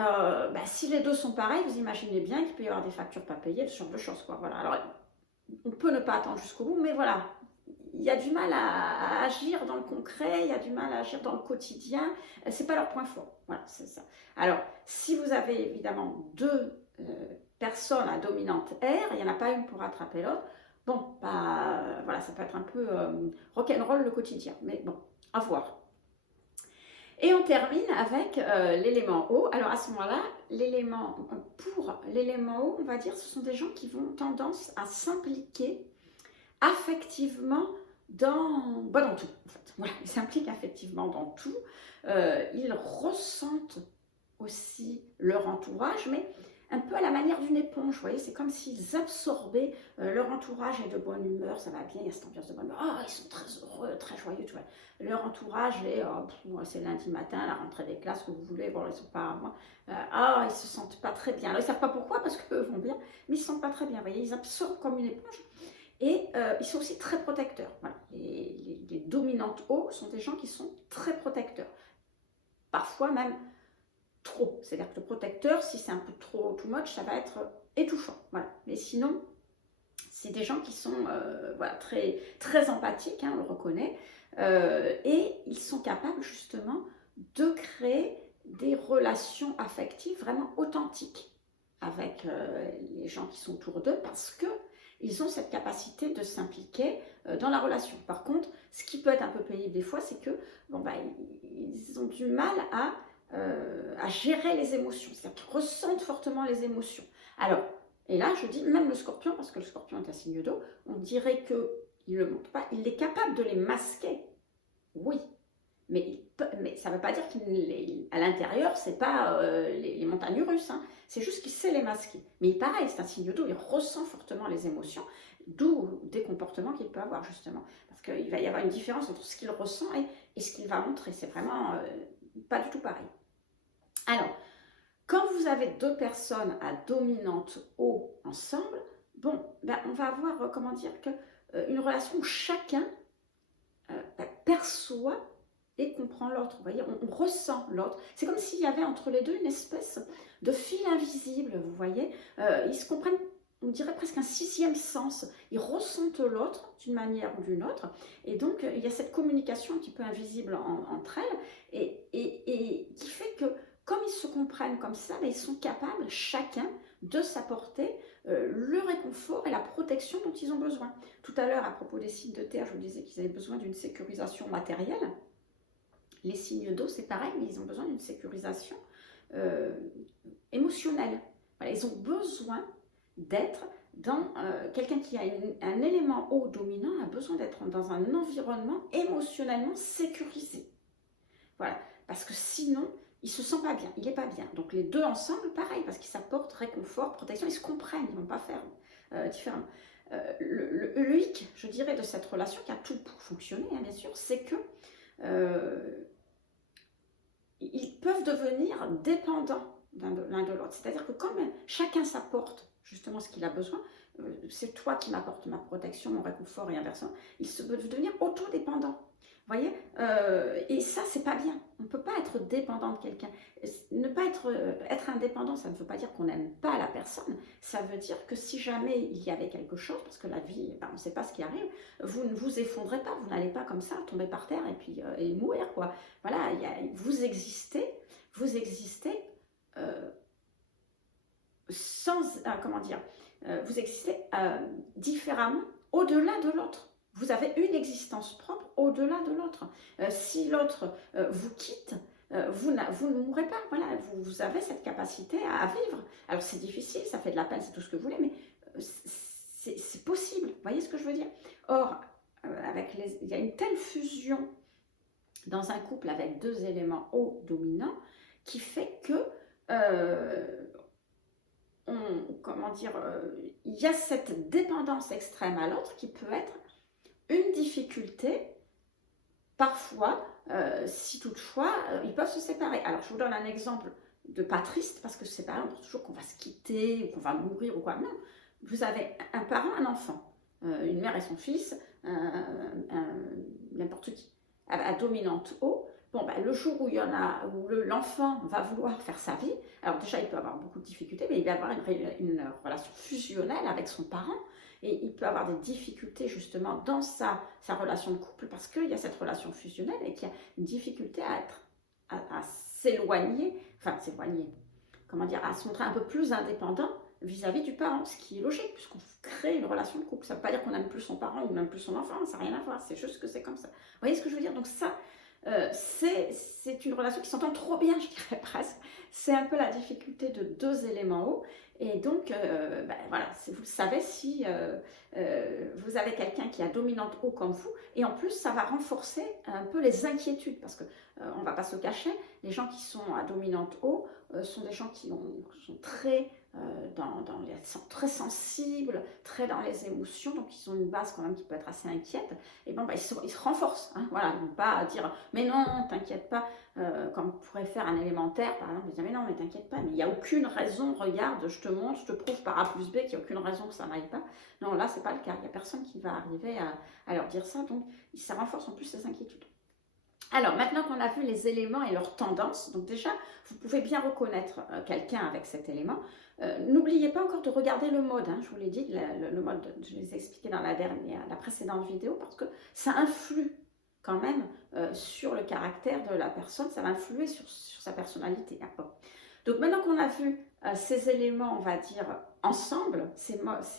si les deux sont pareils, vous imaginez bien qu'il peut y avoir des factures pas payées, ce genre de choses, quoi. Voilà. Alors, on peut ne pas attendre jusqu'au bout, mais voilà. Il y a du mal à agir dans le concret, il y a du mal à agir dans le quotidien. C'est pas leur point fort. Voilà, c'est ça. Alors, si vous avez évidemment deux personnes à dominante R, il n'y en a pas une pour rattraper l'autre. Bon, voilà, ça peut être un peu rock'n'roll le quotidien, mais bon, à voir. Et on termine avec l'élément eau. Alors à ce moment-là, pour l'élément eau, on va dire, ce sont des gens qui vont tendance à s'impliquer affectivement dans tout. En fait. Voilà, ils s'impliquent affectivement dans tout. Ils ressentent aussi leur entourage, mais un peu à la manière d'une éponge, vous voyez, c'est comme s'ils absorbaient leur entourage est de bonne humeur, ça va bien, il y a cette ambiance de bonne humeur, ils sont très heureux, très joyeux, tu vois. Leur entourage est, c'est lundi matin, la rentrée des classes, que vous voulez, bon, ils sont pas, ils se sentent pas très bien. Alors, ils savent pas pourquoi, parce qu'eux vont bien, mais ils se sentent pas très bien, vous voyez, ils absorbent comme une éponge, et ils sont aussi très protecteurs. Voilà. Les dominantes eau sont des gens qui sont très protecteurs, parfois même trop. C'est-à-dire que le protecteur, si c'est un peu trop too much, ça va être étouffant. Voilà. Mais sinon, c'est des gens qui sont voilà, très, très empathiques, hein, on le reconnaît, et ils sont capables justement de créer des relations affectives vraiment authentiques avec les gens qui sont autour d'eux, parce que ils ont cette capacité de s'impliquer dans la relation. Par contre, ce qui peut être un peu pénible des fois, c'est que ils ont du mal à gérer les émotions, c'est-à-dire qu'ils ressentent fortement les émotions. Alors, et là je dis, même le scorpion, parce que le scorpion est un signe d'eau, on dirait qu'il ne le montre pas, il est capable de les masquer, oui, mais ça ne veut pas dire qu'à l'intérieur, ce n'est pas les montagnes russes, hein. C'est juste qu'il sait les masquer. Mais pareil, c'est un signe d'eau, il ressent fortement les émotions, d'où des comportements qu'il peut avoir justement, parce qu'il va y avoir une différence entre ce qu'il ressent et ce qu'il va montrer, c'est vraiment pas du tout pareil. Alors, quand vous avez deux personnes à dominante eau ensemble, bon, on va avoir, comment dire, une relation où chacun perçoit et comprend l'autre. Vous voyez, on ressent l'autre. C'est comme s'il y avait entre les deux une espèce de fil invisible, vous voyez. Ils se comprennent, on dirait presque un sixième sens. Ils ressentent l'autre d'une manière ou d'une autre. Et donc, il y a cette communication un petit peu invisible entre elles et qui fait que comme ils se comprennent comme ça, ils sont capables, chacun, de s'apporter le réconfort et la protection dont ils ont besoin. Tout à l'heure, à propos des signes de terre, je vous disais qu'ils avaient besoin d'une sécurisation matérielle. Les signes d'eau, c'est pareil, mais ils ont besoin d'une sécurisation émotionnelle. Voilà, ils ont besoin d'être dans... quelqu'un qui a un élément eau dominant a besoin d'être dans un environnement émotionnellement sécurisé. Voilà, parce que sinon... il ne se sent pas bien, il n'est pas bien. Donc les deux ensemble, pareil, parce qu'ils s'apportent réconfort, protection, ils se comprennent, ils ne vont pas faire différemment. Le hic, je dirais, de cette relation, qui a tout pour fonctionner, hein, bien sûr, c'est que ils peuvent devenir dépendants l'un de l'autre. C'est-à-dire que comme chacun s'apporte justement ce qu'il a besoin, c'est toi qui m'apportes ma protection, mon réconfort et inversement, ils peuvent devenir autodépendants. voyez, et ça, c'est pas bien. On ne peut pas être dépendant de quelqu'un. Ne pas être indépendant, ça ne veut pas dire qu'on n'aime pas la personne. Ça veut dire que si jamais il y avait quelque chose, parce que la vie, ben, on ne sait pas ce qui arrive, vous ne vous effondrez pas, vous n'allez pas comme ça tomber par terre et puis et mourir, quoi. Voilà, vous existez sans, comment dire, vous existez différemment au-delà de l'autre. Vous avez une existence propre au-delà de l'autre. Si l'autre vous quitte, vous ne mourrez pas. Voilà, vous avez cette capacité à vivre. Alors c'est difficile, ça fait de la peine, c'est tout ce que vous voulez, mais c'est possible. Vous voyez ce que je veux dire? Or, il y a une telle fusion dans un couple avec deux éléments hauts dominants qui fait que comment dire, il y a cette dépendance extrême à l'autre qui peut être une difficulté parfois, si toutefois ils peuvent se séparer. Alors je vous donne un exemple de pas triste, parce que c'est pas toujours qu'on va se quitter ou qu'on va mourir ou quoi. Non, vous avez un parent, un enfant, une mère et son fils, n'importe qui, à dominante haut. Bon, ben, le jour où l'enfant va vouloir faire sa vie, alors déjà il peut avoir beaucoup de difficultés, mais il va avoir une relation fusionnelle avec son parent, et il peut avoir des difficultés justement dans sa relation de couple, parce qu'il y a cette relation fusionnelle et qu'il y a une difficulté à s'éloigner, comment dire, à se montrer un peu plus indépendant vis-à-vis du parent, ce qui est logique, puisqu'on crée une relation de couple. Ça ne veut pas dire qu'on n'aime plus son parent ou n'aime plus son enfant, ça n'a rien à voir, c'est juste que c'est comme ça. Vous voyez ce que je veux dire? Donc ça, c'est une relation qui s'entend trop bien, je dirais presque. C'est un peu la difficulté de deux éléments hauts. Et donc, ben voilà, vous le savez, si vous avez quelqu'un qui a dominante haut comme vous, et en plus, ça va renforcer un peu les inquiétudes, parce que on ne va pas se cacher, les gens qui sont à dominante haut sont des gens qui sont très sont très sensibles, très dans les émotions, donc ils ont une base quand même qui peut être assez inquiète. Et bon, bah, ils se renforcent. Hein, voilà, ils ne vont pas dire mais non, t'inquiète pas, comme pourrait faire un élémentaire par exemple, ils disent mais non, mais t'inquiète pas, mais il n'y a aucune raison, regarde, je te montre, je te prouve par A plus B qu'il n'y a aucune raison que ça n'aille pas. Non, là, c'est pas le cas. Il n'y a personne qui va arriver à leur dire ça, donc ça renforce en plus les inquiétudes. Alors, maintenant qu'on a vu les éléments et leurs tendances, donc déjà, vous pouvez bien reconnaître quelqu'un avec cet élément. N'oubliez pas encore de regarder le mode, hein, je vous l'ai dit, le mode, je les ai expliqué dans la précédente vidéo, parce que ça influe quand même sur le caractère de la personne, ça va influer sur sa personnalité. Donc, maintenant qu'on a vu ces éléments, on va dire, ensemble,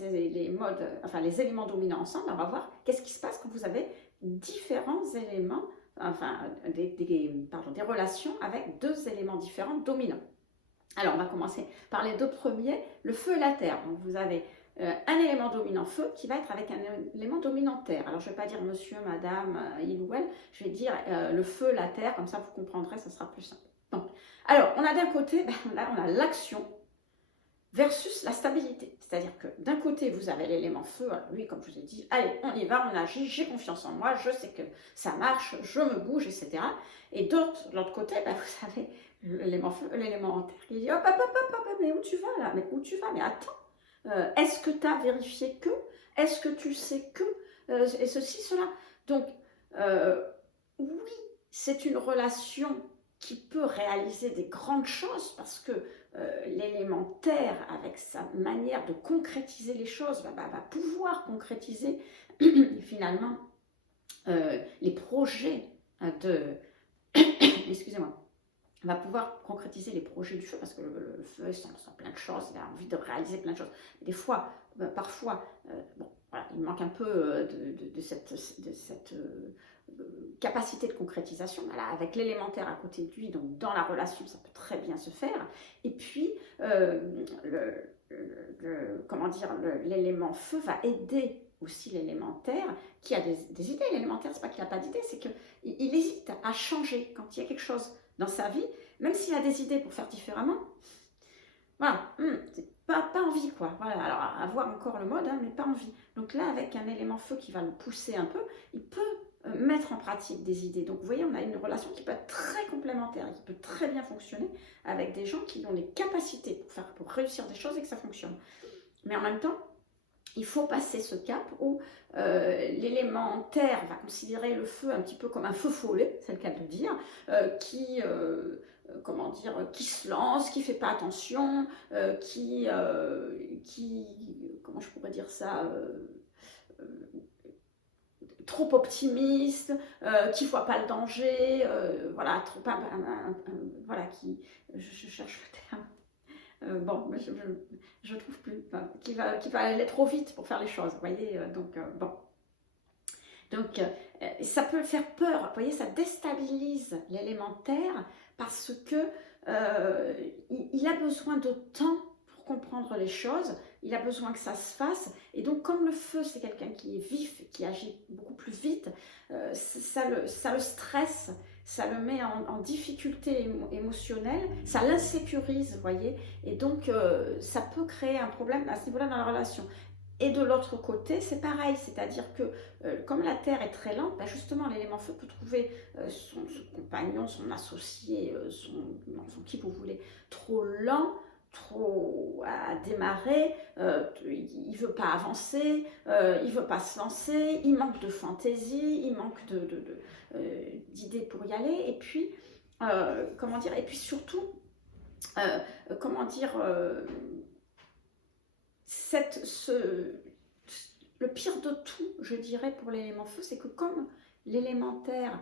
les éléments dominants ensemble, on va voir qu'est-ce qui se passe quand vous avez différents éléments, des relations avec deux éléments différents dominants. Alors, on va commencer par les deux premiers, le feu et la terre. Donc, vous avez un élément dominant feu qui va être avec un élément dominant terre. Alors, je ne vais pas dire monsieur, madame, il ou elle, je vais dire le feu, la terre, comme ça vous comprendrez, ça sera plus simple. Donc, alors, on a d'un côté, là, on a l'action versus la stabilité. C'est-à-dire que d'un côté, vous avez l'élément feu, lui, comme je vous ai dit, allez, on y va, on agit, j'ai confiance en moi, je sais que ça marche, je me bouge, etc. Et de l'autre côté, vous avez l'élément feu, l'élément terre qui dit, hop, mais où tu vas là? Mais où tu vas? Mais attends, est-ce que tu as vérifié que? Est-ce que tu sais que? Et ceci, cela. Donc, oui, c'est une relation qui peut réaliser des grandes choses, parce que l'élément terre, avec sa manière de concrétiser les choses, va pouvoir concrétiser finalement les projets excusez-moi, va pouvoir concrétiser les projets du feu, parce que le feu il sent plein de choses, il a envie de réaliser plein de choses. Des fois, parfois, voilà, il manque un peu de cette capacité de concrétisation. Voilà, avec l'élémentaire à côté de lui, donc dans la relation, ça peut très bien se faire. Et puis, comment dire, l'élément feu va aider aussi l'élémentaire qui a des idées. L'élémentaire, c'est pas qu'il n'a pas d'idées, c'est qu'il hésite à changer quand il y a quelque chose dans sa vie, même s'il a des idées pour faire différemment. Voilà, c'est pas envie, quoi. Voilà, alors avoir encore le mode, hein, mais pas envie. Donc là, avec un élément feu qui va le pousser un peu, il peut mettre en pratique des idées. Donc vous voyez, on a une relation qui peut être très complémentaire et qui peut très bien fonctionner avec des gens qui ont les capacités pour réussir des choses et que ça fonctionne. Mais en même temps, il faut passer ce cap où l'élément terre va considérer le feu un petit peu comme un feu follet, c'est le cas de le dire, comment dire, qui se lance, qui fait pas attention, comment je pourrais dire ça, trop optimiste, qui voit pas le danger, voilà, voilà, je cherche le terme. Bon, je trouve plus, qui va aller trop vite pour faire les choses, vous voyez, donc bon. Donc ça peut faire peur, vous voyez, ça déstabilise l'élémentaire parce que il a besoin de temps pour comprendre les choses, il a besoin que ça se fasse, et donc comme le feu c'est quelqu'un qui est vif, qui agit beaucoup plus vite, ça le stresse, ça le met en difficulté émotionnelle, ça l'insécurise, vous voyez, et donc ça peut créer un problème à ce niveau-là dans la relation. Et de l'autre côté, c'est pareil, c'est-à-dire que comme la Terre est très lente, bah justement l'élément feu peut trouver son compagnon, son associé, son qui vous voulez, trop lent, trop à démarrer, il ne veut pas avancer, il ne veut pas se lancer, il manque de fantaisie, il manque d'idées pour y aller, et puis, comment dire, et puis surtout, comment dire, le pire de tout, je dirais, pour l'élément feu, c'est que comme l'élémentaire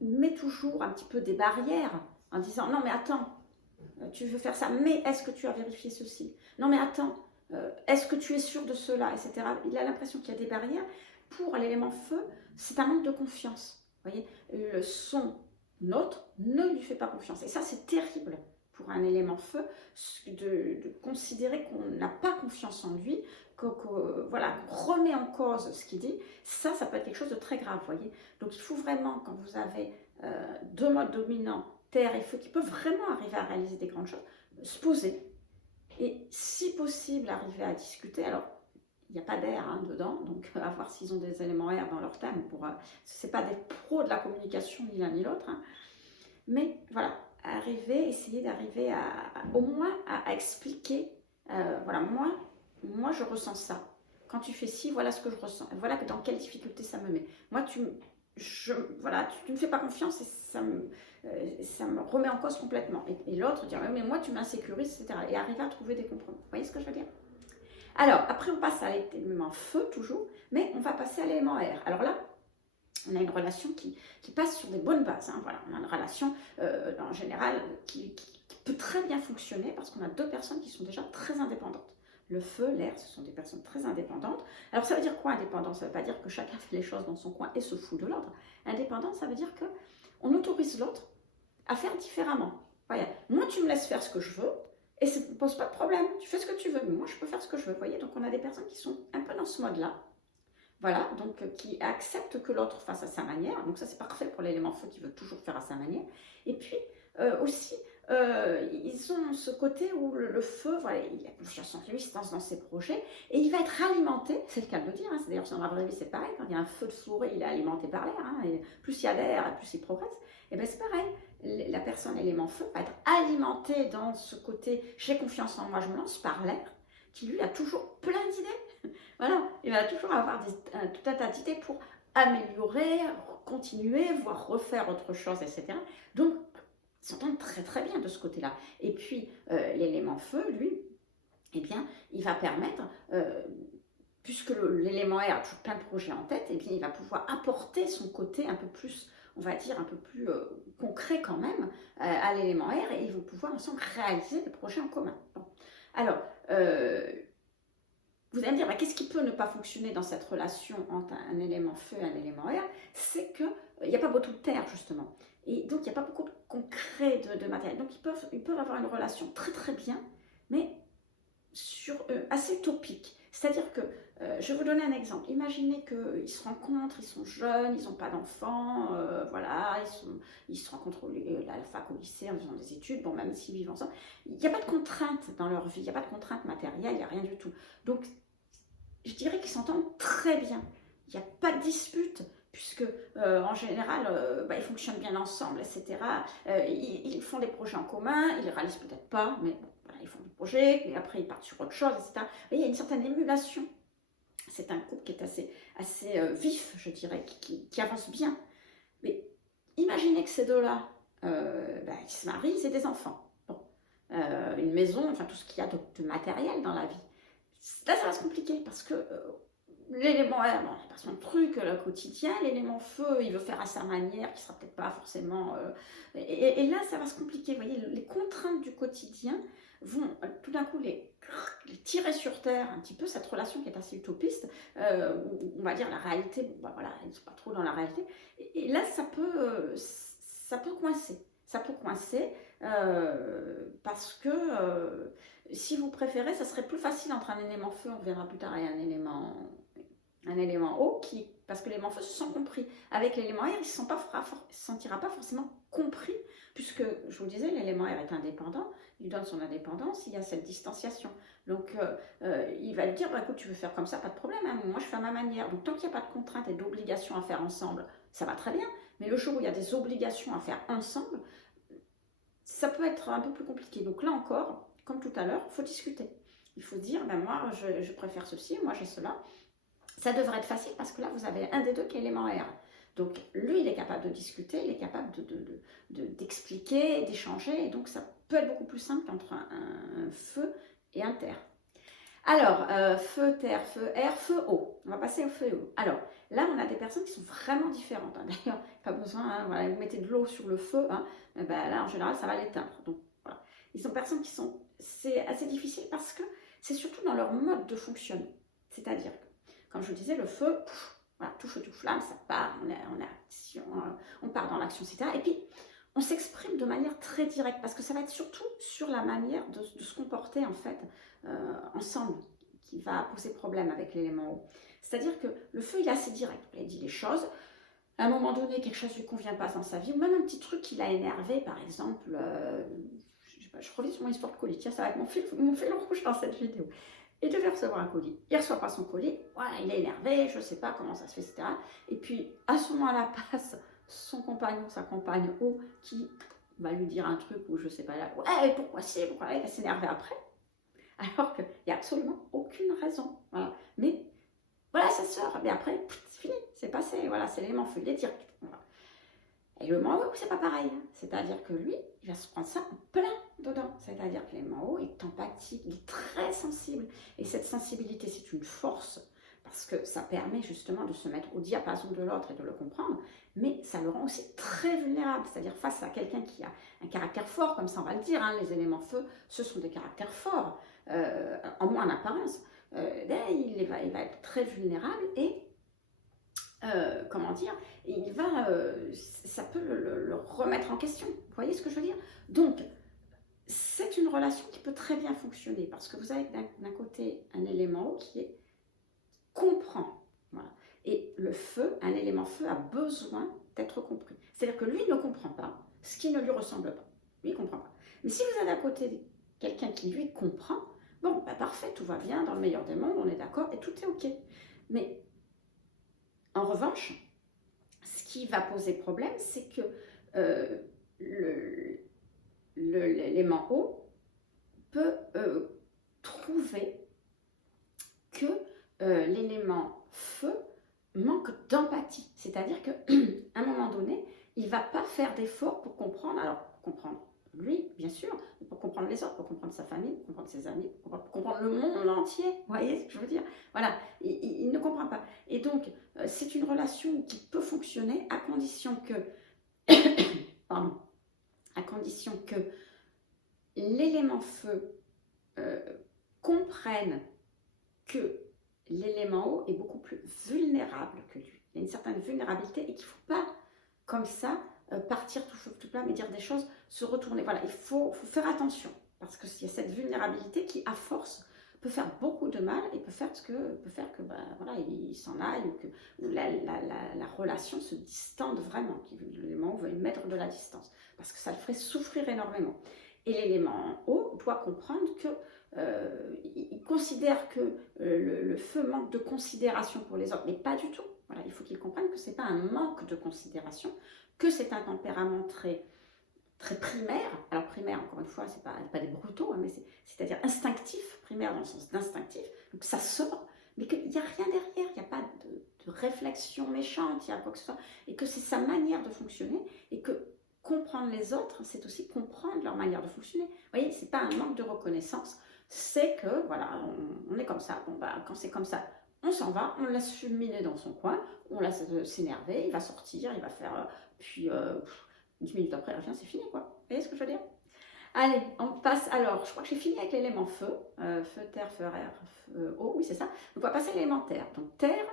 met toujours un petit peu des barrières en disant non mais attends, tu veux faire ça, mais est-ce que tu as vérifié ceci? Non mais attends, est-ce que tu es sûr de cela, etc. Il a l'impression qu'il y a des barrières. Pour l'élément feu, c'est un manque de confiance. Vous voyez, son autre ne lui fait pas confiance. Et ça, c'est terrible pour un élément feu, de considérer qu'on n'a pas confiance en lui, voilà, qu'on remet en cause ce qu'il dit. Ça peut être quelque chose de très grave, vous voyez. Donc il faut vraiment, quand vous avez deux modes dominants, terre et feu, qui peuvent vraiment arriver à réaliser des grandes choses, se poser et si possible arriver à discuter. Alors il n'y a pas d'air dedans, donc à voir s'ils ont des éléments air dans leur thème. Ce n'est pas des pros de la communication ni l'un ni l'autre, mais voilà, essayer d'arriver au moins à expliquer, voilà, moi je ressens ça. Quand tu fais ci, voilà ce que je ressens. Voilà dans quelle difficulté ça me met. Moi, voilà, tu ne me fais pas confiance et ça me remet en cause complètement. Et l'autre dire, mais moi tu m'insécurises, etc. Et arriver à trouver des compromis. Vous voyez ce que je veux dire? Alors, après on passe à l'élément feu toujours, mais on va passer à l'élément air. Alors là, on a une relation qui passe sur des bonnes bases. Voilà. On a une relation, en général, qui peut très bien fonctionner parce qu'on a deux personnes qui sont déjà très indépendantes. Le feu, l'air, ce sont des personnes très indépendantes. Alors, ça veut dire quoi, indépendant? Ça ne veut pas dire que chacun fait les choses dans son coin et se fout de l'autre. Indépendant, ça veut dire qu'on autorise l'autre à faire différemment. Voyez, moi, tu me laisses faire ce que je veux et ça ne pose pas de problème. Tu fais ce que tu veux, mais moi, je peux faire ce que je veux. Voyez, donc on a des personnes qui sont un peu dans ce mode-là. Voilà, donc qui accepte que l'autre fasse à sa manière. Donc ça, c'est parfait pour l'élément feu qui veut toujours faire à sa manière. Et puis aussi, ils ont ce côté où le feu, voilà, il a confiance en lui, il se lance dans ses projets et il va être alimenté, c'est le cas de le dire, c'est d'ailleurs dans la vraie vie c'est pareil, quand il y a un feu de fourré, il est alimenté par l'air, et plus il y a d'air, plus il progresse. Et bien c'est pareil, la personne élément feu va être alimentée dans ce côté j'ai confiance en moi, je me lance par l'air, qui lui a toujours plein d'idées. Voilà, il va toujours avoir tout un tas d'idées pour améliorer, continuer, voire refaire autre chose, etc. Donc, ils s'entendent très très bien de ce côté-là. Et puis, l'élément feu, lui, eh bien, il va permettre, puisque l'élément air a toujours plein de projets en tête, eh bien, il va pouvoir apporter son côté un peu plus, on va dire, un peu plus concret quand même à l'élément air, et ils vont pouvoir ensemble réaliser des projets en commun. Bon. Alors, vous allez me dire, qu'est-ce qui peut ne pas fonctionner dans cette relation entre un élément feu et un élément air? C'est qu'il n'y a pas beaucoup de terre, justement. Et donc, il n'y a pas beaucoup de concret, de matériel. Donc, ils peuvent avoir une relation très, très bien, mais assez utopique. C'est-à-dire que, je vais vous donner un exemple. Imaginez qu'ils se rencontrent, ils sont jeunes, ils n'ont pas d'enfants, voilà, ils se rencontrent à la fac, au lycée, en faisant des études, bon, même s'ils vivent ensemble. Il n'y a pas de contraintes dans leur vie, il n'y a pas de contraintes matérielles, il n'y a rien du tout. Donc, je dirais qu'ils s'entendent très bien. Il n'y a pas de dispute, puisque en général, ils fonctionnent bien ensemble, etc. Ils font des projets en commun, ils les réalisent peut-être pas, mais bon, voilà, ils font des projets, et après ils partent sur autre chose, etc. Et il y a une certaine émulation. C'est un couple qui est assez vif, je dirais, qui avance bien. Mais imaginez que ces deux-là, ils se marient, ils aient des enfants. Bon. Une maison, enfin tout ce qu'il y a de matériel dans la vie. Là, ça va se compliquer parce que l'élément air, bon, il a pas son truc, le quotidien, l'élément feu, il veut faire à sa manière, qui sera peut-être pas forcément... et là, ça va se compliquer. Vous voyez, les contraintes du quotidien vont tout d'un coup les tirer sur terre un petit peu, cette relation qui est assez utopiste, on va dire la réalité, bon, voilà, ils ne sont pas trop dans la réalité, et là, ça peut coincer. Ça peut coincer parce que si vous préférez, ça serait plus facile entre un élément feu, on verra plus tard, et un élément eau, parce que l'élément feu se sent compris. Avec l'élément air, il ne se sentira pas forcément compris, puisque, je vous disais, l'élément air est indépendant, il donne son indépendance, il y a cette distanciation. Donc, il va lui dire, écoute, tu veux faire comme ça, pas de problème, hein, moi je fais à ma manière. Donc, tant qu'il n'y a pas de contraintes et d'obligations à faire ensemble, ça va très bien. Mais le jour où il y a des obligations à faire ensemble, ça peut être un peu plus compliqué. Donc là encore, comme tout à l'heure, il faut discuter. Il faut dire, moi je préfère ceci, moi j'ai cela. Ça devrait être facile parce que là, vous avez un des deux qui est élément R. Donc, lui, il est capable de discuter, il est capable d'expliquer, d'échanger. Et donc, ça peut être beaucoup plus simple qu'entre un feu et un terre. Alors, feu, terre, feu, air, feu, eau. On va passer au feu et eau. Alors, là, on a des personnes qui sont vraiment différentes. Hein. D'ailleurs, pas besoin, voilà, vous mettez de l'eau sur le feu, là, en général, ça va l'éteindre. Donc, voilà. Ils sont personnes qui sont... C'est assez difficile parce que c'est surtout dans leur mode de fonctionnement. C'est-à-dire que, comme je vous disais, le feu, voilà, tout feu, tout flamme, ça part, on part dans l'action, etc. Et puis, on s'exprime de manière très directe, parce que ça va être surtout sur la manière de se comporter, en fait, ensemble, qui va poser problème avec l'élément eau. C'est-à-dire que le feu, il est assez direct, il dit les choses. À un moment donné, quelque chose ne lui convient pas dans sa vie, ou même un petit truc qui l'a énervé, par exemple, je reviens sur mon histoire de colis, tiens, ça va être mon fil rouge dans cette vidéo. Il devait recevoir un colis. Il ne reçoit pas son colis. Voilà, il est énervé, je ne sais pas comment ça se fait, etc. Et puis, à ce moment-là, passe son compagnon, sa compagne, ou qui va lui dire un truc où je ne sais pas là. Ouais, pourquoi c'est, pourquoi il va s'énerver après? Alors qu'il n'y a absolument aucune raison. Voilà. Mais voilà, ça sort. Mais après, c'est fini, c'est passé. Voilà, c'est l'élément feu, il est direct. Voilà. Et le l'élément eau, c'est pas pareil. Hein. C'est-à-dire que lui, il va se prendre ça en plein dedans. C'est-à-dire que l'élément eau est empathique, il est très sensible. Et cette sensibilité, c'est une force parce que ça permet justement de se mettre au diapason de l'autre et de le comprendre, mais ça le rend aussi très vulnérable. C'est-à-dire face à quelqu'un qui a un caractère fort, comme ça on va le dire, hein, les éléments feu, ce sont des caractères forts, en moins en apparence. Il va être très vulnérable et comment dire, ça peut le remettre en question. Vous voyez ce que je veux dire? Donc, c'est une relation qui peut très bien fonctionner parce que vous avez d'un côté un élément eau qui comprend. Voilà. Et le feu, un élément feu, a besoin d'être compris. C'est-à-dire que lui ne comprend pas ce qui ne lui ressemble pas. Lui, il ne comprend pas. Mais si vous avez à côté quelqu'un qui lui comprend, bon, parfait, tout va bien, dans le meilleur des mondes, on est d'accord et tout est OK. Mais en revanche, ce qui va poser problème, c'est que l'élément eau peut trouver que l'élément feu manque d'empathie. C'est-à-dire qu'à un moment donné, il ne va pas faire d'efforts pour comprendre. Alors, pour comprendre lui, bien sûr, mais pour comprendre les autres, pour comprendre sa famille, pour comprendre ses amis, pour comprendre le monde entier. Vous voyez ce que je veux dire? Voilà, il ne comprend pas. Et donc, c'est une relation qui peut fonctionner à condition que, pardon, à condition que l'élément feu comprenne que l'élément eau est beaucoup plus vulnérable que lui. Il y a une certaine vulnérabilité et qu'il ne faut pas, comme ça, partir tout feu tout plat, mais dire des choses, se retourner. Voilà, il faut faire attention parce qu'il y a cette vulnérabilité qui, à force, peut faire beaucoup de mal et peut faire que voilà, il s'en aille ou que la relation se distende vraiment, que l'élément eau veuille mettre de la distance parce que ça le ferait souffrir énormément. Et l'élément eau doit comprendre que il considère que le feu manque de considération pour les autres, mais pas du tout. Voilà, il faut qu'ils comprennent que ce n'est pas un manque de considération, que c'est un tempérament très primaire. Alors primaire, encore une fois, c'est pas des brutaux, hein, mais c'est-à-dire instinctif, primaire dans le sens d'instinctif. Donc ça sort, mais qu'il n'y a rien derrière, il n'y a pas de réflexion méchante, il y a quoi que ce soit, et que c'est sa manière de fonctionner, et que comprendre les autres, c'est aussi comprendre leur manière de fonctionner. Vous voyez, c'est pas un manque de reconnaissance, c'est que voilà, on est comme ça. Bon bah quand c'est comme ça, on s'en va, on le laisse fulminer dans son coin, on laisse s'énerver, il va sortir, il va faire, puis 10 minutes après, il revient, c'est fini quoi. Vous voyez ce que je veux dire? Allez, on passe, alors, je crois que j'ai fini avec l'élément feu, feu, terre, feu, air, eau, oui c'est ça. Donc on va passer à l'élément terre, donc terre,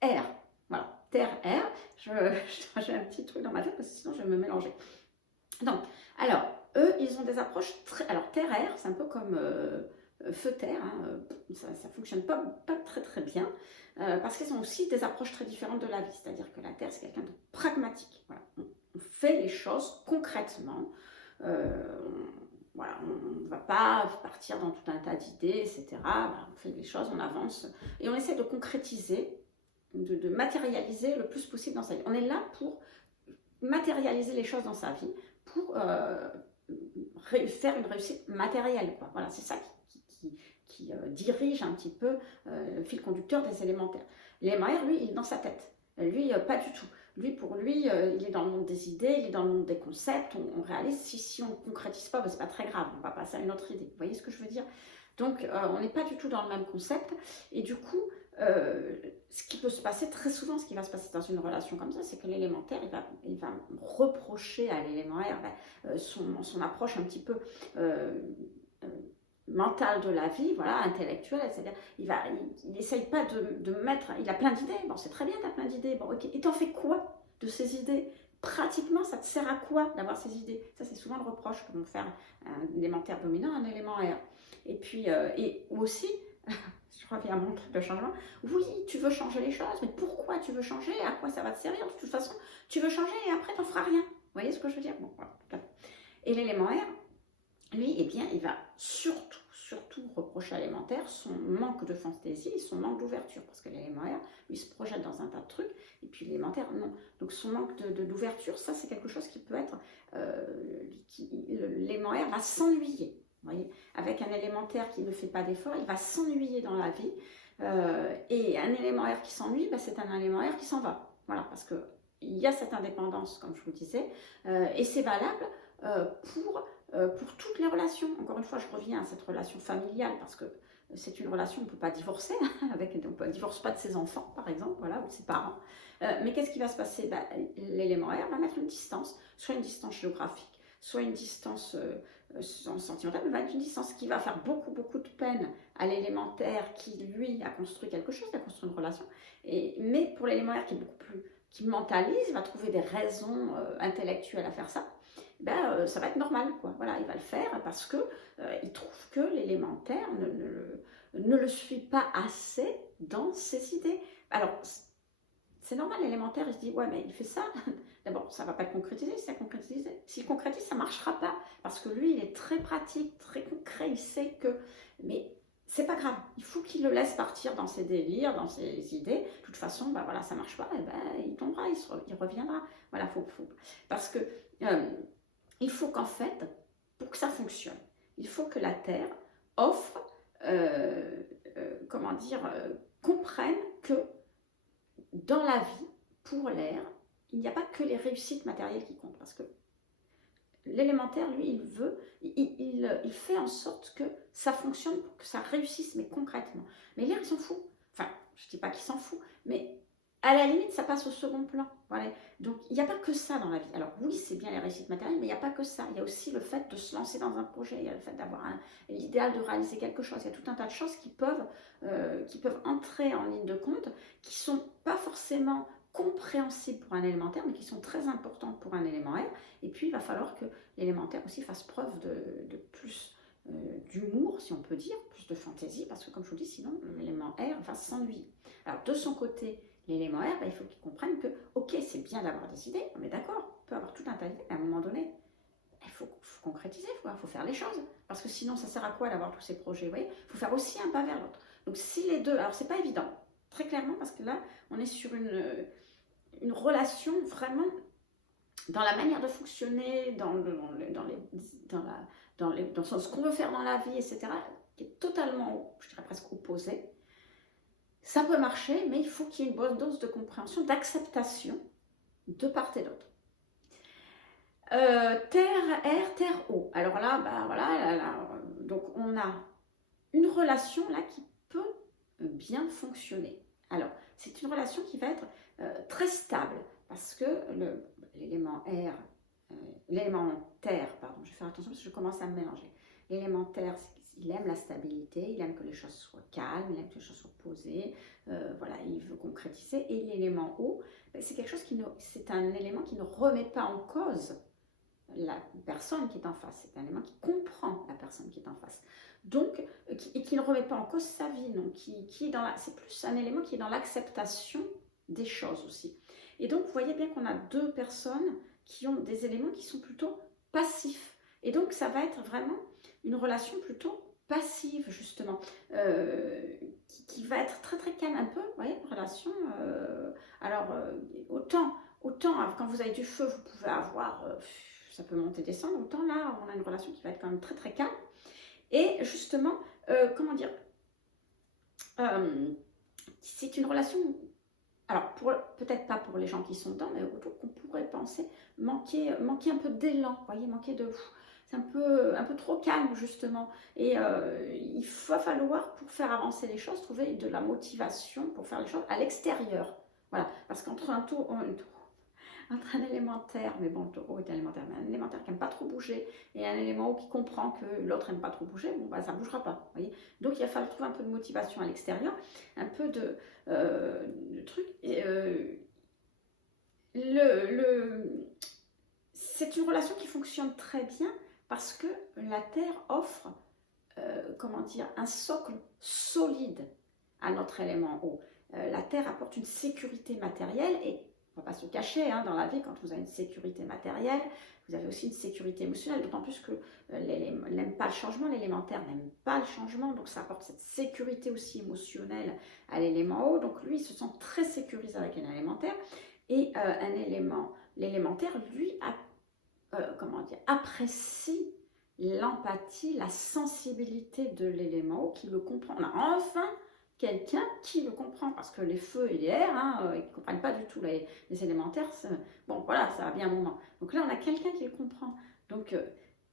air, voilà, terre, air, j'ai un petit truc dans ma tête parce que sinon je vais me mélanger. Donc, alors, eux, ils ont des approches très, alors terre, air, c'est un peu comme feu, terre, hein, ça ne fonctionne pas très bien, parce qu'ils ont aussi des approches très différentes de la vie, c'est-à-dire que la terre, c'est quelqu'un de pragmatique, voilà, on fait les choses concrètement, voilà, on ne va pas partir dans tout un tas d'idées, etc. Voilà, on fait les choses, on avance et on essaie de concrétiser, de matérialiser le plus possible dans sa vie. On est là pour matérialiser les choses dans sa vie, pour faire une réussite matérielle, quoi. Voilà, c'est ça qui dirige un petit peu le fil conducteur des élémentaires. L'élément R, lui, il est dans sa tête. Lui, pas du tout. Lui, pour lui, il est dans le monde des idées, il est dans le monde des concepts. On réalise, si on ne concrétise pas, ben, c'est pas très grave, on va passer à une autre idée. Vous voyez ce que je veux dire? Donc, on n'est pas du tout dans le même concept. Et du coup, ce qui peut se passer très souvent, ce qui va se passer dans une relation comme ça, c'est que l'élémentaire, il va reprocher à l'élément R son approche un petit peu mentale de la vie, voilà, intellectuelle, c'est-à-dire il n'essaye pas de mettre, il a plein d'idées, bon c'est très bien, tu as plein d'idées, bon ok, et t'en fais quoi de ces idées? Pratiquement, ça te sert à quoi d'avoir ces idées? Ça c'est souvent le reproche que vont faire un élémentaire dominant, un élément R. Et puis, et aussi, je reviens à mon truc de changement, oui, tu veux changer les choses, mais pourquoi tu veux changer? À quoi ça va te servir? De toute façon, tu veux changer et après, tu n'en feras rien. Vous voyez ce que je veux dire? Bon, voilà. Et l'élément R, lui, eh bien, il va surtout reprocher à l'élémentaire son manque de fantaisie et son manque d'ouverture. Parce que l'élément R, lui, se projette dans un tas de trucs, et puis l'élémentaire, non. Donc son manque d'ouverture, ça, c'est quelque chose qui peut être... l'élément R va s'ennuyer. Vous voyez, avec un élémentaire qui ne fait pas d'effort, il va s'ennuyer dans la vie. Et un élément R qui s'ennuie, ben, c'est un élément R qui s'en va. Voilà, parce qu'il y a cette indépendance, comme je vous disais, et c'est valable pour toutes les relations. Encore une fois, je reviens à cette relation familiale, parce que c'est une relation, on ne peut pas divorcer, on ne divorce pas de ses enfants, par exemple, voilà, ou de ses parents. Mais qu'est-ce qui va se passer? Ben, l'élément R va mettre une distance, soit une distance géographique, soit une distance sentimentale, mais va être une distance qui va faire beaucoup de peine à l'élémentaire qui, lui, a construit quelque chose, a construit une relation. Mais pour l'élémentaire qui est beaucoup plus, qui mentalise, va trouver des raisons intellectuelles à faire ça, ben, ça va être normal, quoi. Voilà, il va le faire parce que il trouve que l'élémentaire ne le suit pas assez dans ses idées. Alors, c'est normal, l'élémentaire, il se dit, ouais, mais il fait ça. D'abord, ça ne va pas le concrétiser. S'il concrétise, ça ne marchera pas. Parce que lui, il est très pratique, très concret. Il sait que... Mais c'est pas grave. Il faut qu'il le laisse partir dans ses délires, dans ses idées. De toute façon, bah, voilà, ça ne marche pas. Et ben, il tombera, il reviendra. Voilà, parce que il faut qu'en fait, pour que ça fonctionne, il faut que la Terre offre, comment dire, comprenne que dans la vie, pour l'air, il n'y a pas que les réussites matérielles qui comptent, parce que l'élémentaire, lui, il fait en sorte que ça fonctionne, pour que ça réussisse, mais concrètement. Mais l'air, il s'en fout. Enfin, je ne dis pas qu'il s'en fout, mais à la limite, ça passe au second plan. Voilà. Donc, il n'y a pas que ça dans la vie. Alors oui, c'est bien les réussites matérielles, mais il n'y a pas que ça. Il y a aussi le fait de se lancer dans un projet, il y a le fait d'avoir l'idéal de réaliser quelque chose. Il y a tout un tas de choses qui peuvent entrer en ligne de compte, qui ne sont pas forcément compréhensibles pour un élémentaire, mais qui sont très importantes pour un élément R. Et puis, il va falloir que l'élémentaire aussi fasse preuve de plus d'humour, si on peut dire, plus de fantaisie, parce que comme je vous dis, sinon, l'élément R va s'ennuyer. Alors, de son côté, l'élément R, ben, il faut qu'il comprenne que, ok, c'est bien d'avoir des idées, on est d'accord, on peut avoir tout un tas d'idées, mais à un moment donné, il faut concrétiser, il faut faire les choses, parce que sinon, ça sert à quoi d'avoir tous ces projets, vous voyez? Il faut faire aussi un pas vers l'autre. Donc, si les deux, alors c'est pas évident, très clairement, parce que là, on est sur une relation vraiment dans la manière de fonctionner, dans ce qu'on veut faire dans la vie, etc., qui est totalement, je dirais presque opposé. Ça peut marcher, mais il faut qu'il y ait une bonne dose de compréhension, d'acceptation de part et d'autre. Terre, air, terre, eau. Alors là, voilà, donc on a une relation là qui peut bien fonctionner. Alors, c'est une relation qui va être très stable parce que l'élément air, l'élément terre, pardon, je vais faire attention parce que je commence à me mélanger. L'élément terre, il aime la stabilité, il aime que les choses soient calmes, il aime que les choses soient posées, voilà, il veut concrétiser. Et l'élément eau, c'est quelque chose c'est un élément qui ne remet pas en cause la personne qui est en face, c'est un élément qui comprend la personne qui est en face, donc et qui ne remet pas en cause sa vie, donc c'est plus un élément qui est dans l'acceptation des choses aussi. Et donc vous voyez bien qu'on a deux personnes qui ont des éléments qui sont plutôt passifs, et donc ça va être vraiment une relation plutôt passive justement, qui va être très très calme un peu, vous voyez, une relation, autant quand vous avez du feu, vous pouvez avoir ça peut monter, descendre, autant là, on a une relation qui va être quand même très très calme. Et justement, comment dire, c'est une relation, alors peut-être pas pour les gens qui sont dedans, mais autour qu'on pourrait penser manquer un peu d'élan, vous voyez, c'est un peu trop calme justement. Et il va falloir, pour faire avancer les choses, trouver de la motivation pour faire les choses à l'extérieur. Voilà, parce qu'entre entre un élémentaire, mais bon, le taureau est un élémentaire, mais un élémentaire qui n'aime pas trop bouger et un élément qui comprend que l'autre n'aime pas trop bouger, bon, bah, ça ne bougera pas. Voyez, donc il va falloir trouver un peu de motivation à l'extérieur, un peu de truc. Et, c'est une relation qui fonctionne très bien parce que la Terre offre, comment dire, un socle solide à notre élément eau. La Terre apporte une sécurité matérielle et on ne va pas se cacher, hein, dans la vie, quand vous avez une sécurité matérielle, vous avez aussi une sécurité émotionnelle, d'autant plus que n'aime pas le changement, l'élémentaire n'aime pas le changement, donc ça apporte cette sécurité aussi émotionnelle à l'élément eau. Donc lui, il se sent très sécurisé avec un élémentaire, et l'élémentaire, lui, apprécie l'empathie, la sensibilité de l'élément eau, qui le comprend. On a enfin quelqu'un qui le comprend, parce que les feux et les airs, ils ne comprennent pas du tout les élémentaires. Bon, voilà, ça va bien un moment. Donc là, on a quelqu'un qui le comprend. Donc,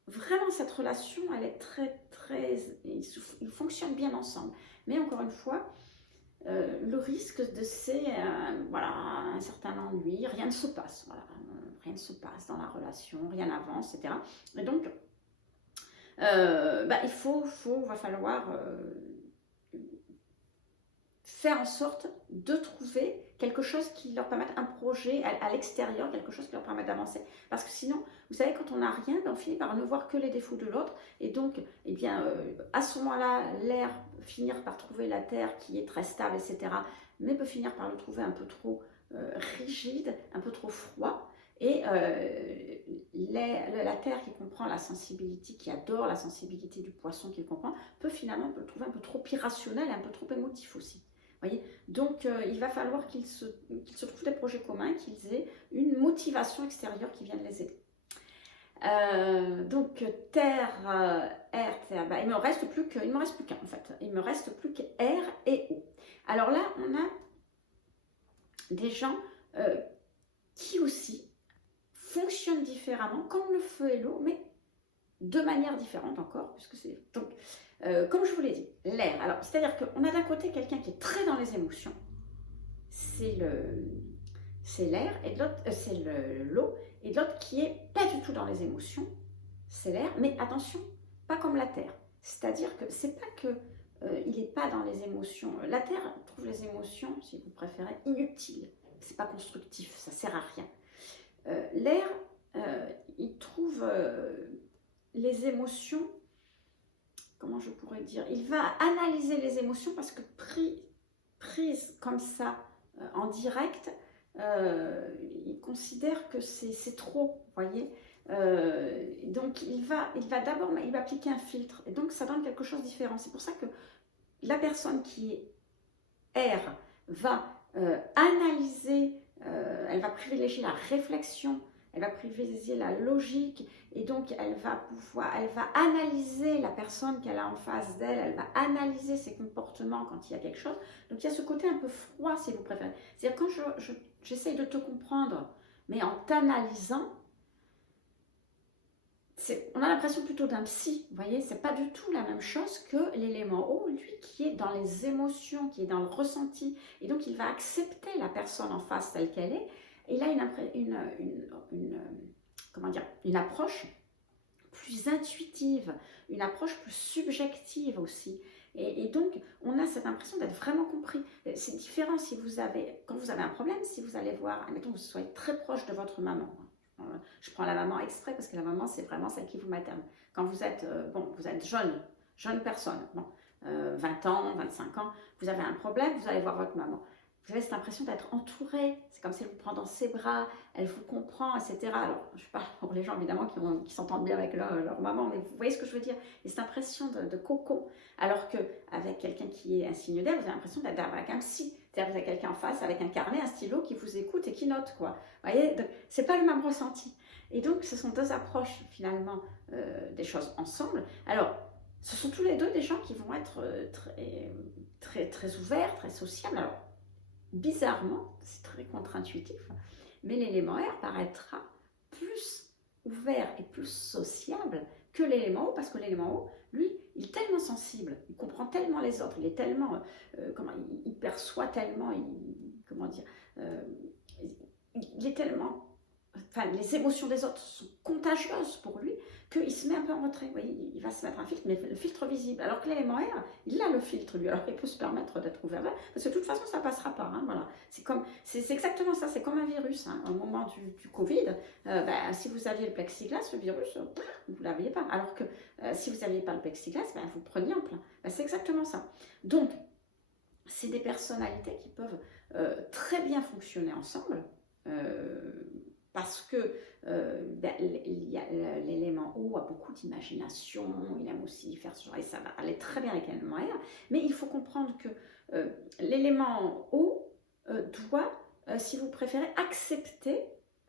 vraiment, cette relation, elle est très, très... Ils fonctionnent bien ensemble. Mais encore une fois, le risque c'est un certain ennui, rien ne se passe. Voilà, rien ne se passe dans la relation, rien n'avance, etc. Et donc, va falloir... faire en sorte de trouver quelque chose qui leur permette, un projet à l'extérieur, quelque chose qui leur permette d'avancer. Parce que sinon, vous savez, quand on n'a rien, on finit par ne voir que les défauts de l'autre. Et donc, à ce moment-là, l'air finir par trouver la terre qui est très stable, etc. Mais peut finir par le trouver un peu trop rigide, un peu trop froid. Et la terre qui comprend la sensibilité, qui adore la sensibilité du poisson qu'il comprend, peut finalement le trouver un peu trop irrationnel, un peu trop émotif aussi. Voyez, donc, il va falloir qu'ils se trouvent des projets communs, qu'ils aient une motivation extérieure qui vienne les aider. Donc, terre, air, terre, il me reste plus qu'un en fait. Il me reste plus qu'air et eau. Alors là, on a des gens qui aussi fonctionnent différemment, comme le feu et l'eau, mais de manière différente encore, puisque c'est... Donc, comme je vous l'ai dit, l'air. Alors, c'est-à-dire qu'on a d'un côté quelqu'un qui est très dans les émotions, c'est l'air, et de l'autre, c'est l'eau, et de l'autre qui est pas du tout dans les émotions, c'est l'air, mais attention, pas comme la terre. C'est-à-dire que c'est pas que il n'est pas dans les émotions. La terre trouve les émotions, si vous préférez, inutiles. C'est pas constructif, ça sert à rien. L'air, il trouve les émotions, comment je pourrais dire, il va analyser les émotions parce que prise comme ça en direct, il considère que c'est trop, vous voyez. Donc il va d'abord, il va appliquer un filtre, et donc ça donne quelque chose de différent. C'est pour ça que la personne qui est air va analyser, elle va privilégier la réflexion, elle va privilégier la logique, et donc elle va analyser la personne qu'elle a en face d'elle, elle va analyser ses comportements quand il y a quelque chose. Donc il y a ce côté un peu froid, si vous préférez. C'est-à-dire quand j'essaye de te comprendre, mais en t'analysant, on a l'impression plutôt d'un psy, vous voyez, c'est pas du tout la même chose que l'élément O, lui, qui est dans les émotions, qui est dans le ressenti, et donc il va accepter la personne en face telle qu'elle est, et là comment dire, une approche plus intuitive, une approche plus subjective aussi, et donc on a cette impression d'être vraiment compris. C'est différent si quand vous avez un problème, si vous allez voir, admettons que vous soyez très proche de votre maman. Je prends la maman exprès parce que la maman, c'est vraiment celle qui vous materne. Quand vous êtes, vous êtes jeune personne, 20 ans, 25 ans, vous avez un problème, vous allez voir votre maman. Vous avez cette impression d'être entouré, c'est comme si elle vous prend dans ses bras, elle vous comprend, etc. Alors, je parle pour les gens évidemment qui s'entendent bien avec leur maman, mais vous voyez ce que je veux dire. Et cette impression de cocon, alors qu'avec quelqu'un qui est un signe d'air, vous avez l'impression d'être avec un psy. C'est-à-dire que vous avez quelqu'un en face avec un carnet, un stylo qui vous écoute et qui note, quoi. Vous voyez, c'est pas le même ressenti. Et donc, ce sont deux approches finalement des choses ensemble. Alors, ce sont tous les deux des gens qui vont être très ouverts, très sociables. Alors, bizarrement, c'est très contre-intuitif, mais l'élément R paraîtra plus ouvert et plus sociable que l'élément O, parce que l'élément O, lui, il est tellement sensible, il comprend tellement les autres, il est tellement, il perçoit tellement, il est tellement, les émotions des autres sont contagieuses pour lui, qu'il se met un peu en retrait. Vous voyez, il va se mettre un filtre, mais le filtre visible. Alors que l'élément R, il a le filtre, lui. Alors il peut se permettre d'être ouvert là, parce que de toute façon, ça ne passera pas. Hein, voilà. C'est exactement ça, c'est comme un virus. Hein. Au moment du Covid, si vous aviez le plexiglas, le virus, vous ne l'aviez pas. Alors que si vous n'aviez pas le plexiglas, vous le preniez en plein. C'est exactement ça. Donc, c'est des personnalités qui peuvent très bien fonctionner ensemble. Parce que l'élément O a beaucoup d'imagination, il aime aussi faire ce genre, et ça va aller très bien avec l'élément R, mais il faut comprendre que l'élément O doit, si vous préférez, accepter,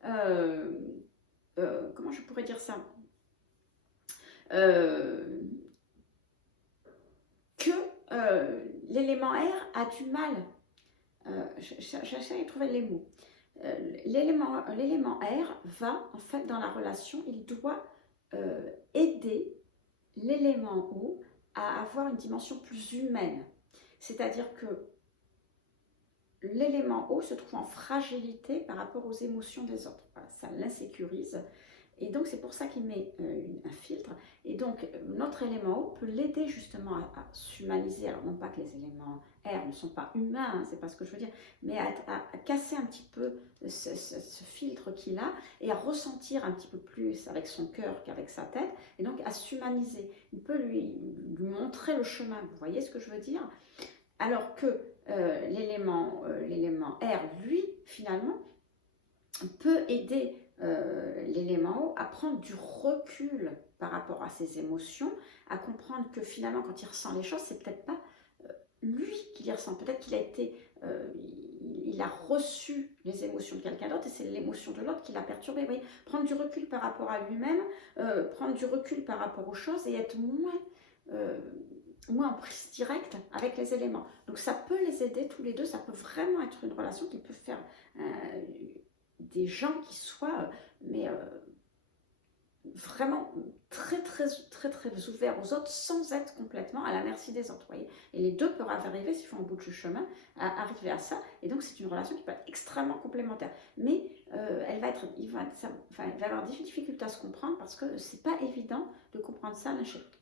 comment je pourrais dire ça, que l'élément R a du mal, j'essaie de trouver les mots. L'élément R va, en fait, dans la relation, il doit aider l'élément O à avoir une dimension plus humaine. C'est-à-dire que l'élément O se trouve en fragilité par rapport aux émotions des autres. Voilà, ça l'insécurise. Et donc, c'est pour ça qu'il met un filtre. Et donc, notre élément O peut l'aider justement à s'humaniser. Alors, non pas que les éléments R ne sont pas humains, hein, c'est pas ce que je veux dire, mais à casser un petit peu ce filtre qu'il a et à ressentir un petit peu plus avec son cœur qu'avec sa tête. Et donc, à s'humaniser. Il peut lui montrer le chemin. Vous voyez ce que je veux dire? Alors que l'élément R, lui, finalement, peut aider l'élément O à prendre du recul par rapport à ses émotions, à comprendre que finalement quand il ressent les choses, c'est peut-être pas lui qui les ressent, peut-être qu'il a été, il a reçu les émotions de quelqu'un d'autre et c'est l'émotion de l'autre qui l'a perturbé. Vous voyez, prendre du recul par rapport à lui-même, prendre du recul par rapport aux choses et être moins en prise directe avec les éléments. Donc ça peut les aider tous les deux, ça peut vraiment être une relation qui peut faire des gens qui soient vraiment très ouverts aux autres sans être complètement à la merci des autres, voyez. Et les deux peuvent arriver, s'ils font un bout de chemin, à arriver à ça. Et donc c'est une relation qui peut être extrêmement complémentaire. Mais il va avoir des difficultés à se comprendre parce que c'est pas évident de comprendre ça l'un chez l'autre.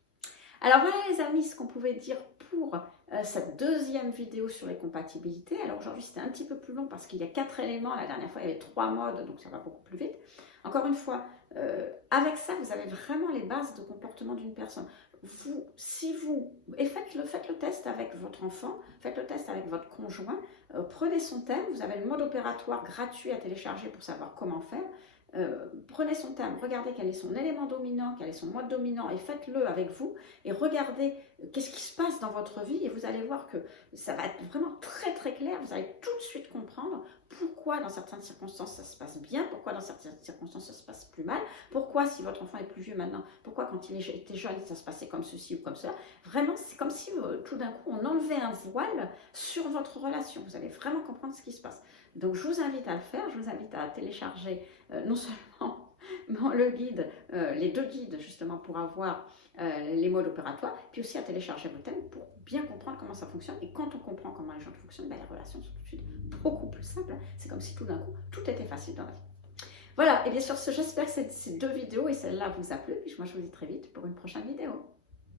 Alors voilà les amis, ce qu'on pouvait dire pour cette deuxième vidéo sur les compatibilités. Alors aujourd'hui c'était un petit peu plus long parce qu'il y a 4 éléments, la dernière fois il y avait 3 modes, donc ça va beaucoup plus vite. Encore une fois, avec ça vous avez vraiment les bases de comportement d'une personne. Faites le test avec votre enfant, faites le test avec votre conjoint, prenez son thème, vous avez le mode opératoire gratuit à télécharger pour savoir comment faire. prenez son thème, regardez quel est son élément dominant, quel est son mode dominant et faites-le avec vous et regardez qu'est-ce qui se passe dans votre vie et vous allez voir que ça va être vraiment très très clair, vous allez tout de suite comprendre pourquoi dans certaines circonstances ça se passe bien, pourquoi dans certaines circonstances ça se passe plus mal, pourquoi si votre enfant est plus vieux maintenant, pourquoi quand il était jeune ça se passait comme ceci ou comme cela. Vraiment c'est comme si tout d'un coup on enlevait un voile sur votre relation, vous allez vraiment comprendre ce qui se passe. Donc je vous invite à le faire, je vous invite à télécharger non seulement le guide, les 2 guides justement pour avoir les modes opératoires, puis aussi à télécharger vos thèmes pour bien comprendre comment ça fonctionne. Et quand on comprend comment les gens fonctionnent, ben, les relations sont tout de suite beaucoup plus simples. C'est comme si tout d'un coup, tout était facile dans la vie. Voilà, et bien sur ce, j'espère que ces 2 vidéos et celle-là vous a plu. Puis moi, je vous dis très vite pour une prochaine vidéo.